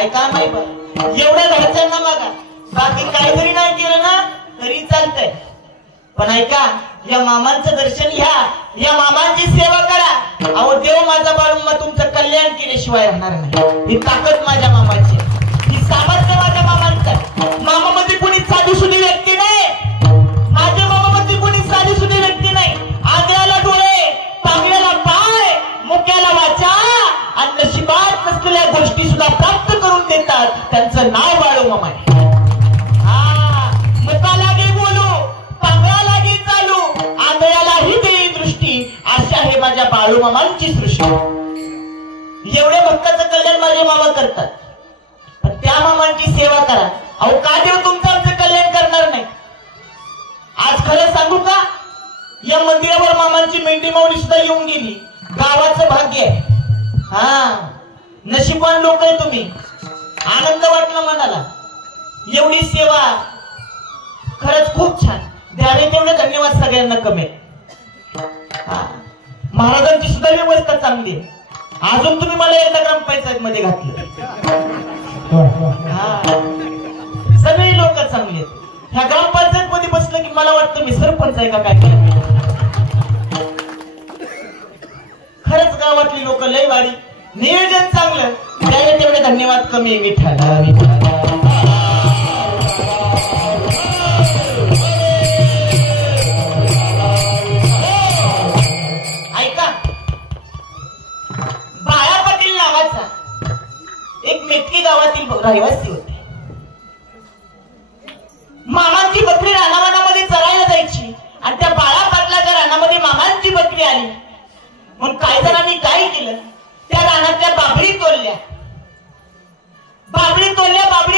ऐका नाही एवढ्या घरच्यांना बघा, बाकी काही जरी नाही केलं ना तरी चालतंय, पण ऐका या मामांचं दर्शन घ्या, या मामांची सेवा करा. अहो देव माझा बाळूमा तुमचं कल्याण केल्याशिवाय राहणार नाही. ही ताकद माझ्या मामाची, ही सामर्थ्य माझ्या मामांचं. मामामध्ये कोणी साधी सुधी व्यक्ती नाही, माझ्या मामामध्ये कोणी साधी सुधी व्यक्ती नाही. आंधळ्याला डोळे, पांगळ्याला पाय, मुक्याला वाचा आणि नशिबात नसलेल्या गोष्टी सुद्धा प्राप्त करून देतात. त्यांचं नाव बाळू मामा आहे. हा, मुका लागे बोलू, पांगळा लागे चालू, आंधळ्यालाही देई दृष्टी, अशा हे माझ्या बाळू मामांची सृष्टी. एवढे भक्ताचं कल्याण माझे मामा करतात, पण त्या मामांची सेवा करा. अहो का देव तुमचं आमचं कल्याण करणार नाही? आज खरं सांगू का, या मंदिरावर मामांची मेंढी माऊली सुद्धा येऊन गेली. गावाचं भाग्य आहे. हा, नशिबवान लोक आहे तुम्ही. आनंद वाटला मनाला. एवढी सेवा खरंच खूप छान. द्यावे तेवढे धन्यवाद सगळ्यांना कमी. महाराजांची सुद्धा व्यवस्था चांगली आहे. अजून तुम्ही मला एकदा ग्रामपंचायत मध्ये घातलं. सगळे लोक चांगले आहेत. ह्या ग्रामपंचायत मध्ये बसलं की मला वाटतं मी सरपंच आहे का काय. खरंच गावातली लोक लय वारी, नियोजन चांगलं. त्याने तेवढे धन्यवाद कमी. विठ्ठला ऐका, बाळा पाटील नावाचा एक मेटकी गावातील रहिवासी होते. मामांची बकरी रानावनामध्ये चरायला जायची आणि त्या बाळा पाटलाच्या रानामध्ये मामांची बकरी आली. मग काही जणांनी काय केलं, त्या रानातल्या बाबळी तोडल्या, बाबळी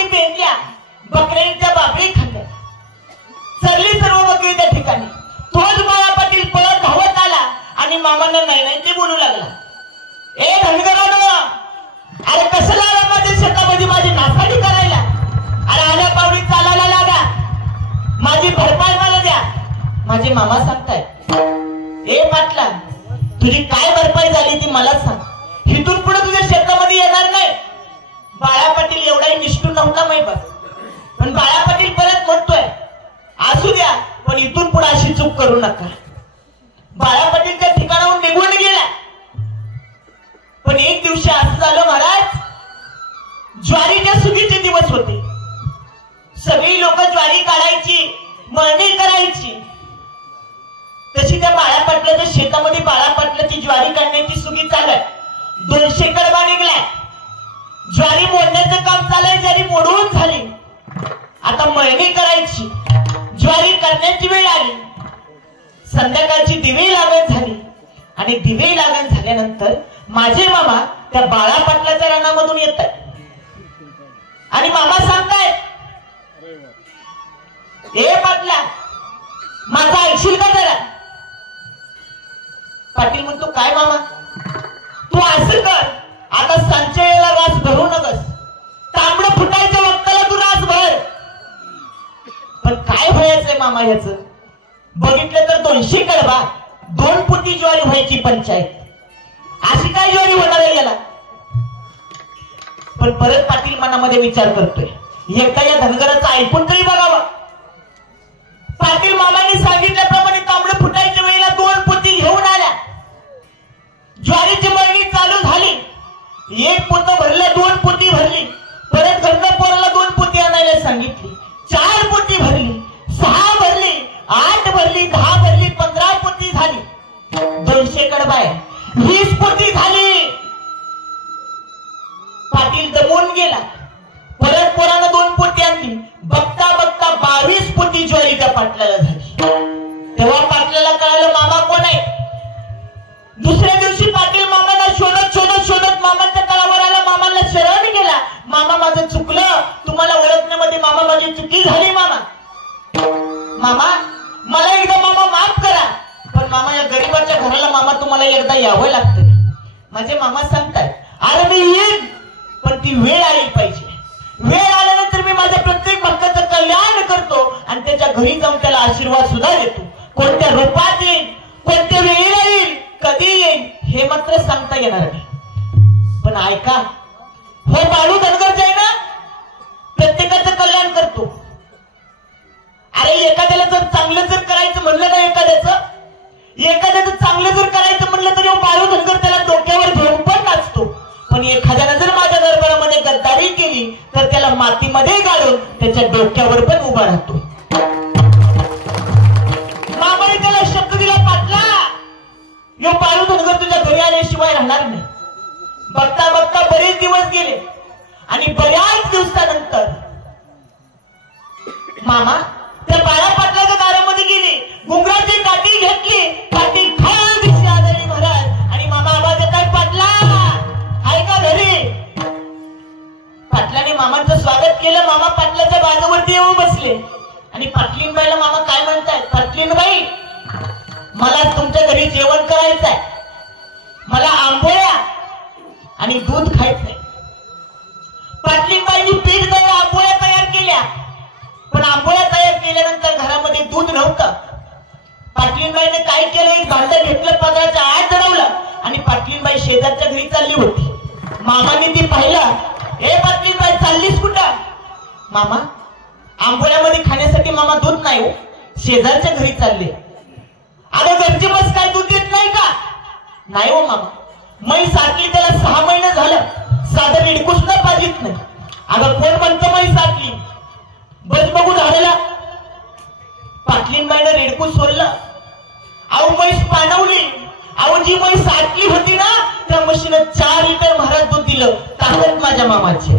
पेटल्या, बकऱ्यांच्या बाबळी खाल्ल्या, चरली सर्व बकरी त्या ठिकाणी. तोच बाळा पाटील पळत धावत आला आणि मामांना नाही नाही ते बोलू लागला. ए धनगरानो, अरे कशाला आला माझ्या शेतामध्ये माझी नासाडी करायला? अरे आल्या पावडी चालायला लागा, माझी भरपाई मला द्या. माझे मामा सांगतायत, ए पाटला तुझी काय भरपाई झाली ती मला सांग, इथून पुढे तुझ्या शेतामध्ये येणार नाही. बाळा पाटील एवढाही निष्ठुर नव्हता माहिती, पण बाळा पाटील परत म्हणतोय असू द्या, पण इथून पुढे अशी चूक करू नका. बाळा पाटील त्या ठिकाणाहून निघून गेला. पण एक दिवशी असं झालं महाराज, ज्वारीच्या सुगीचे दिवस होते. सगळी लोक ज्वारी काढायची, मळणी करायची. तशी त्या बाळा पाटलाच्या शेतामध्ये बाळा पाटलाची ज्वारी काढण्याची सुगी चालत. 200 कडबा निघलाय. ज्वारी मोडण्याचं काम चालय, ज्वारी मोडून झाली. आता मळणी करायची, ज्वारी करण्याची वेळ आली. संध्याकाळची दिवे लागण झाली आणि दिवे लागण झाल्यानंतर माझे मामा त्या बाळा पाटलाच्या रानामधून येत आहेत आणि मामा सांगतायत, ए पाटला माझा ऐकशील का जरा? पाटील म्हणतो, काय मामा? तू असं कर, आता सांच्या वेळेला रास भरू नकस, तांबडं फुटायच्या वक्ताला तू रास भर. पण काय व्हायचंय मामा ह्याच? बघितलं तर 200 कडबा 2 पोती ज्वारी व्हायची पंचायत. अशी काय ज्वारी होणार आहे याला? पण परत पाटील मनामध्ये विचार करतोय, एकदा या धनगराचं ऐकून तरी बघावं. पाटील मामांनी सांगितल्याप्रमाणे तांबडं फुटायच्या वेळेला 2 पोती घेऊन आल्या. ज्वारीची मळणी चालू झाली. 1 पोतं भरलं, 2 पोती भरली. परत घरच्या पोराला 2 पोती आणायला सांगितली. 4 पोती भरली, 6 भरली, 8 भरली, 10 भरली, 15 पोती झाली. 200 कडबा 20 पोती झाली. पाटील दमून गेला. परत पोरानं 2 पोती आणली. बघता बघता 22 पोती ज्वारी त्या पाटलाला झाली. तेव्हा पाटलाला कळालं मामा कोण आहे. दुसऱ्या दिवशी पाटील मामाला शोधत शोधत शोधत मामाच्या तळावर आला. मामाला शरण गेला, मामा माझं चुकलं, तुम्हाला ओळखण्यामध्ये मामा माझी चुकी झाली. मामा मला एकदा मामा माफ करा, पण मामा या गरीबाच्या घराला मामा तुम्हाला एकदा यावं लागतं. माझे मामा सांगतात, अरे मी येईन, पण ती वेळ आली पाहिजे. वेळ आल्यानंतर मी माझ्या प्रत्येक भक्ताचं कल्याण करतो आणि त्याच्या घरी जाऊन त्याला आशीर्वाद सुद्धा देतो. कोणत्या रूपात येईल, कोणत्या वेळेला येईल, कधी येईल हे मात्र सांगता येणार नाही. पण ऐका, हो बाळू धनगर जे आहे ना प्रत्येकाचं कल्याण करतो. अरे एखाद्याला जर चांगलं जर करायचं म्हणलं ना एखाद्याचं चांगलं जर करायचं म्हणलं तर बाळू धनगर त्याला डोक्यावर घेऊन पण नाचतो. पण एखाद्यानं जर माझ्या दरबारामध्ये गद्दारी केली तर त्याला मातीमध्ये गाडून त्याच्या डोक्यावर पण उभा राहतो. मामाने त्याला शब्द दिला, पाटला यो बाळू धनगर तुझ्या घरी आल्याशिवाय राहणार नाही. बघता बघता बरेच दिवस गेले आणि बऱ्याच दिवसानंतर मामा त्या बाळा पाटलाच्या दारामध्ये गेले, घुंगराची काठी घेतली, काठी खाल दिसली आदरणी महाराज. आणि मामा आवाज येताय, पाटला आहे का घरी? पाटलाने मामांचं स्वागत केलं. मामा पाटलाच्या बाजूवरती येऊन बसले आणि पाटलीनबाईला मामा काय म्हणतायत, पाटलीनबाई मला तुमच्या घरी जेवण करायचंय, मला आंबोळ्या आणि दूध खायचंय. पाटलीनबाईंनी पीठ दही आंबोळ्या तयार केल्या, पण आंबोळ्या तयार केल्यानंतर घरामध्ये दूध नव्हतं. पाटलीनबाईने काय केलं, एक भांडं घेतलं, पदराच्या आत चढवलं आणि पाटलीनबाई शेजारच्या घरी चालली होती. मामाने ती पाहिलं, ए पाटलीनबाई चाललीस कुठं? मामा आंबोळ्यामध्ये खाण्यासाठी मामा दूध नाही हो, शेजारच्या घरी चालले. अगं घरची बस काय दूध देत नाही का? नाही हो मामा, मै साठली त्याला 6 महिने झालं, साधं रिडकूस न पाहिजेत नाही. अगं कोण म्हणतं मै साठली, बस बघू झालेला. पाटलीनबाईनं रेडकू सोडलं, अहो म्हैस पाणवली. अहो जी म्हैस साठली होती ना त्या म्हशीनं 4 लिटर महाराज दूध दिलं. ताकद माझ्या मामाची.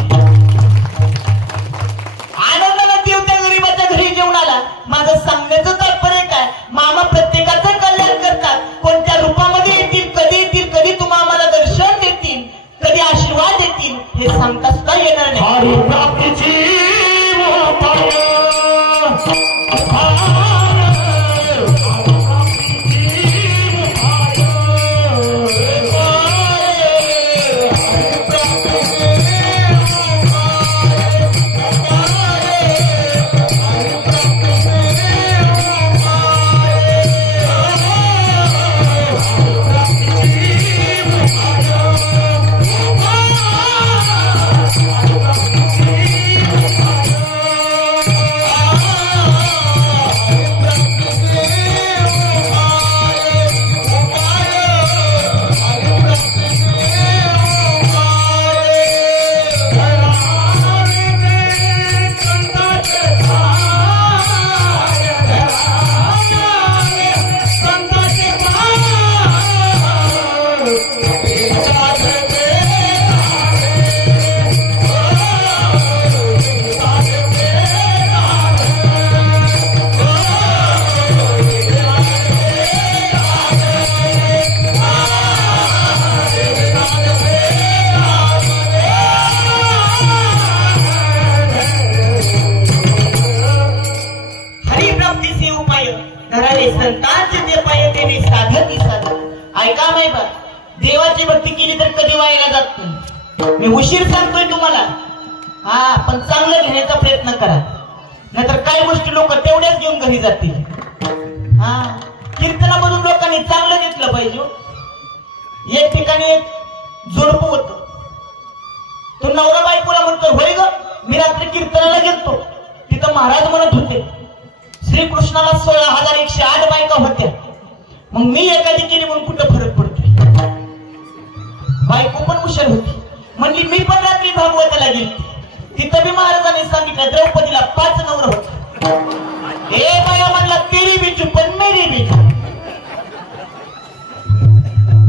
आनंदानं देव त्या गरीबाच्या घरी जेवून आला. माझं सांगण्याचं तात्पर्य काय, मामा प्रत्येकाचं कल्याण करतात. कोणत्या रूपामध्ये येतील, कधी येतील, कधी तुम्हा आम्हाला दर्शन देतील, कधी आशीर्वाद देतील हे सांगता सुद्धा येणार नाही. ऐका नाही बा, देवाची भक्ती केली तर कधी वायाला जात नाही. मी उशीर सांगतोय तुम्हाला, हा पण चांगलं घेण्याचा प्रयत्न करा, नाहीतर काही गोष्टी लोक तेवढ्याच घेऊन घरी जातील. हा कीर्तनामधून लोकांनी चांगलं घेतलं पाहिजे. एक ठिकाणी एक जोडपं होत, तो नवरा बायकोला म्हणतो, होय ग मी रात्री कीर्तनाला गेलतो, तिथं महाराज म्हणत होते श्रीकृष्णाला 16,108 बायका होत्या, मग मी एखादी केली म्हणून कुठं फरक पडतोय. बायको पण हुशार होती, म्हणजे मी पण रात्री भागवताला गेली, तिथं बी महाराजांनी सांगितलं द्रौपदीला 5 नवरा होत. हे बाया म्हणला तेरी बीजू पण मेरी बीजू.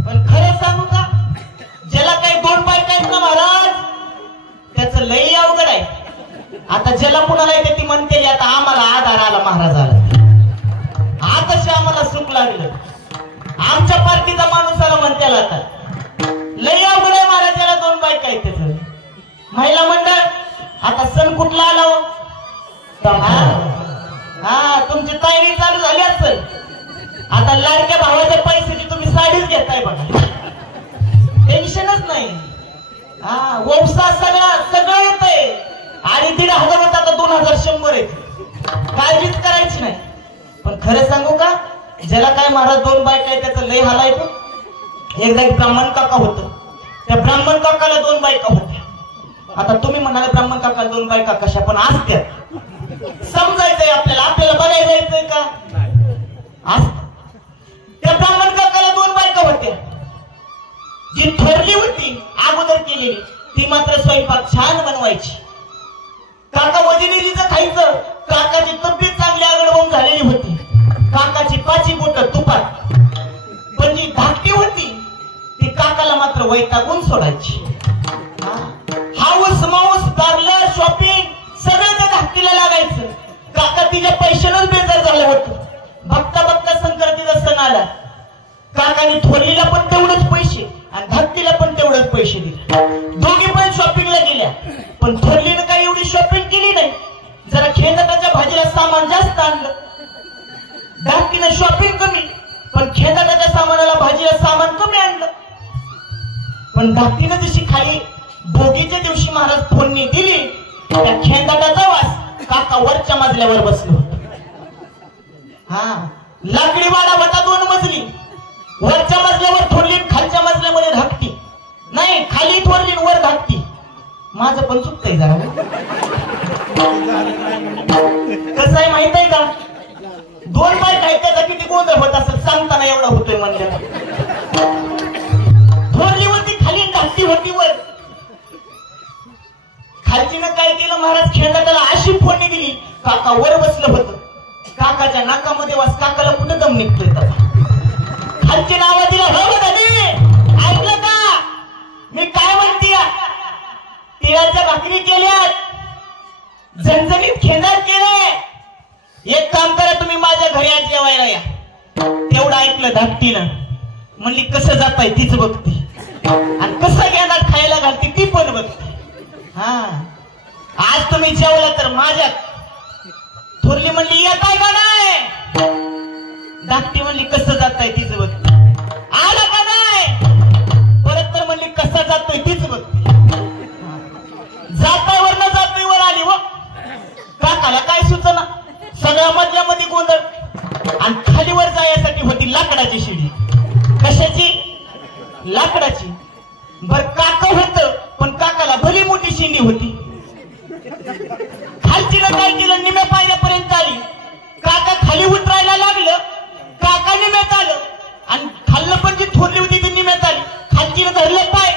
पण खरं सांगू का, ज्याला काही 2 बायका आहेत ना महाराज, त्याचं लई अवघड आहे. आता ज्याला कुणाला येते ती म्हणते आता आम्हाला आधार आला महाराजाला, आताशी आम्हाला सुख लागलं. आमच्या पार्टीचा माणूस आला म्हणत्याला आता लई अवघड आहे महाराजाला 2 बायका आहेत. त्याचं महिला मंडळ आता सण कुठला आला हो? हा तुमची तयारी चालू झाली असेल. आता लाडक्या भावाच्या पैशाची तुम्ही साडीच घेताय बघा, टेन्शनच नाही. हा वंसा सगळं येतंय. 2,500 होता आता 2,100 येते, काळजीच करायची नाही. पण खरं सांगू का, ज्याला काय महाराज 2 बायका आहे त्याचं लय हाल आहे. एकदा एक ब्राह्मण काका होत, त्या ब्राह्मण काकाला 2 बायका होत्या. आता तुम्ही म्हणाले ब्राह्मण काका 2 बायका कशा पण असत्यात, समजायचंय आपल्याला, आपल्याला बघायला जायचंय का? त्या ब्राह्मण काकाला 2 बायका होत्या. जी थोरली होती अगोदर केलेली ती मात्र स्वयंपाक छान बनवायची. काका वजिनीचं खायचं. काकाची तब्येत चांगली आगडवून झालेली होती. काकाची 5 बोट तुपात. पण जी धाकटी होती ती काकाला मात्र वैतागून सोडायची. हाऊस माऊस पार्लर शॉपिंग सगळं त्या धाकटीला लागायचं. काका तिच्या पैशानच बेजार झालं होतं. बघता बघता संक्रांतीचा सण आला. काकाने थोरलीला पण तेवढेच पैसे आणि धाकटीला पण तेवढेच पैसे दिले. दोघी पण शॉपिंगला गेल्या. पण थोरलीनं काही एवढी शॉपिंग केली नाही. जरा खेळाच्या भाजीला सामान जास्त आणलं. धाकटीनं शॉपिंग कमी पण खेळाच्या सामानाला भाजीला सामान कमी आणलं. पण धाकटीनं जशी खाली भोगीच्या दिवशी महाराज फोडणी दिली त्या खेळाचा वास काका वरच्या मजल्यावर बसलो होतो. लाकडी वाडा होता 2 मजली. वरच्या मजल्यावर थोरली, खालच्या मजल्यामध्ये धाकटी. नाही, खाली थोरली वर धाकटी. माझं पण चुकतंय जरा. कसं आहे माहित आहे का? 2 बायका आहेत त्याचा किती गोंधळ होत असेल सांगताना एवढा होतोय म्हणलं. थोरली होती खाली, धाकटी होती वर. खालचीनं काय केलं महाराज खेळाला अशी फोडणी दिली काका वर बसलं होतं. काकाच्या नाकामध्ये वास. काकाला कुठं दम निघतोय त्याचा. खालची नावा दिला. हो दादी ऐकलं का मी काय म्हणते? तिळाच्या भाकरी केल्यात, झणझणीत खेळणार केलंय. एक काम करा तुम्ही माझ्या घरी आज जेवायला या. तेवढं ऐकलं धाकटीनं. म्हणली कसं जाताय तीच बघते आणि कसं घेणार खायला घालते ती पण बघते. आज तुम्ही जेवला तर माझ्यात. थोरली म्हणली येताय का नाही? धाकटी म्हणली कसं जाताय तीच बघते. आला का नाही? परत तर म्हणली कसं जातोय तीच बघते. जाताय वर न जातोय वर आली. व काकाला काय सुचना. सगळ्या मधल्यामध्ये गोंधळ. आणि खालीवर जायसाठी होती लाकडाची शिडी. कशाची? लाकडाची. बर काका होत पण काकाला भली मोठी शिंडी होती. खालचीनं काय केलं निम्या पायऱ्यापर्यंत आली. काका खाली उतरायला लागलं. काका निम्यात आलं आणि खाल्लं पण जी थोरली होती ती निम्यात आली. खालचीनं धरलं पाय,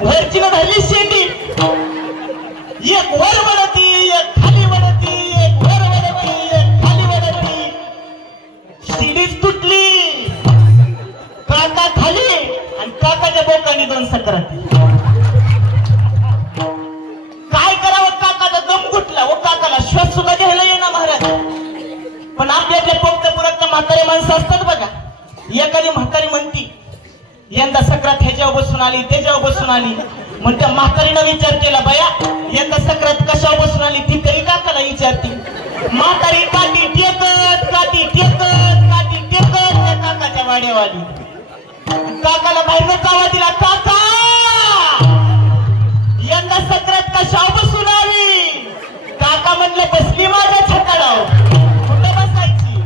वरचीनं धरली शेंडी. एक वर वडती, एक खाली वडती, एक वर वडती, एक खाली वडती. शिडीच तुटली. काका खाली आणि काकाच्या बोकांनी 2 सक्राती. काय करावं? काकाचा दम घुटला. व काकाला श्वास सुद्धा घ्यायला येणार महाराज. पण आपल्या पोक्तपुरात म्हातारी माणसं असतात बघा. एखादी म्हातारी म्हणती यंदा सक्रात ह्याच्यावर बसून आली, त्याच्यावर बसून आली. मग त्या म्हातारीनं विचार केला बया यंदा सक्रात कशावर बसून आली ती तरी काकाला विचारती. म्हातारी काठी टेकत काठी टेकत काठी टेकत त्या काकाच्या वाड्यावर आली. काकाला बाहेरच आवाज दिला. काका यंदा सक्रात कशावर बसून आली? काका म्हणलं बसली माझ्या छताडाव. कुठं बसायची?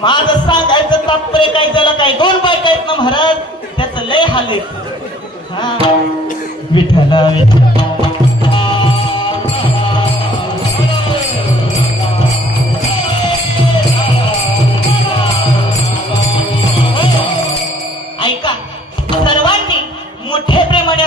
माझं सांगायचं तात्पर्य काय झालं? काय 2 बायका आहेत ना महाराज त्याचं लय हाल आहे. विठ्ठला विठ्ठला. ऐका सर्वांनी मोठ्या प्रेमाने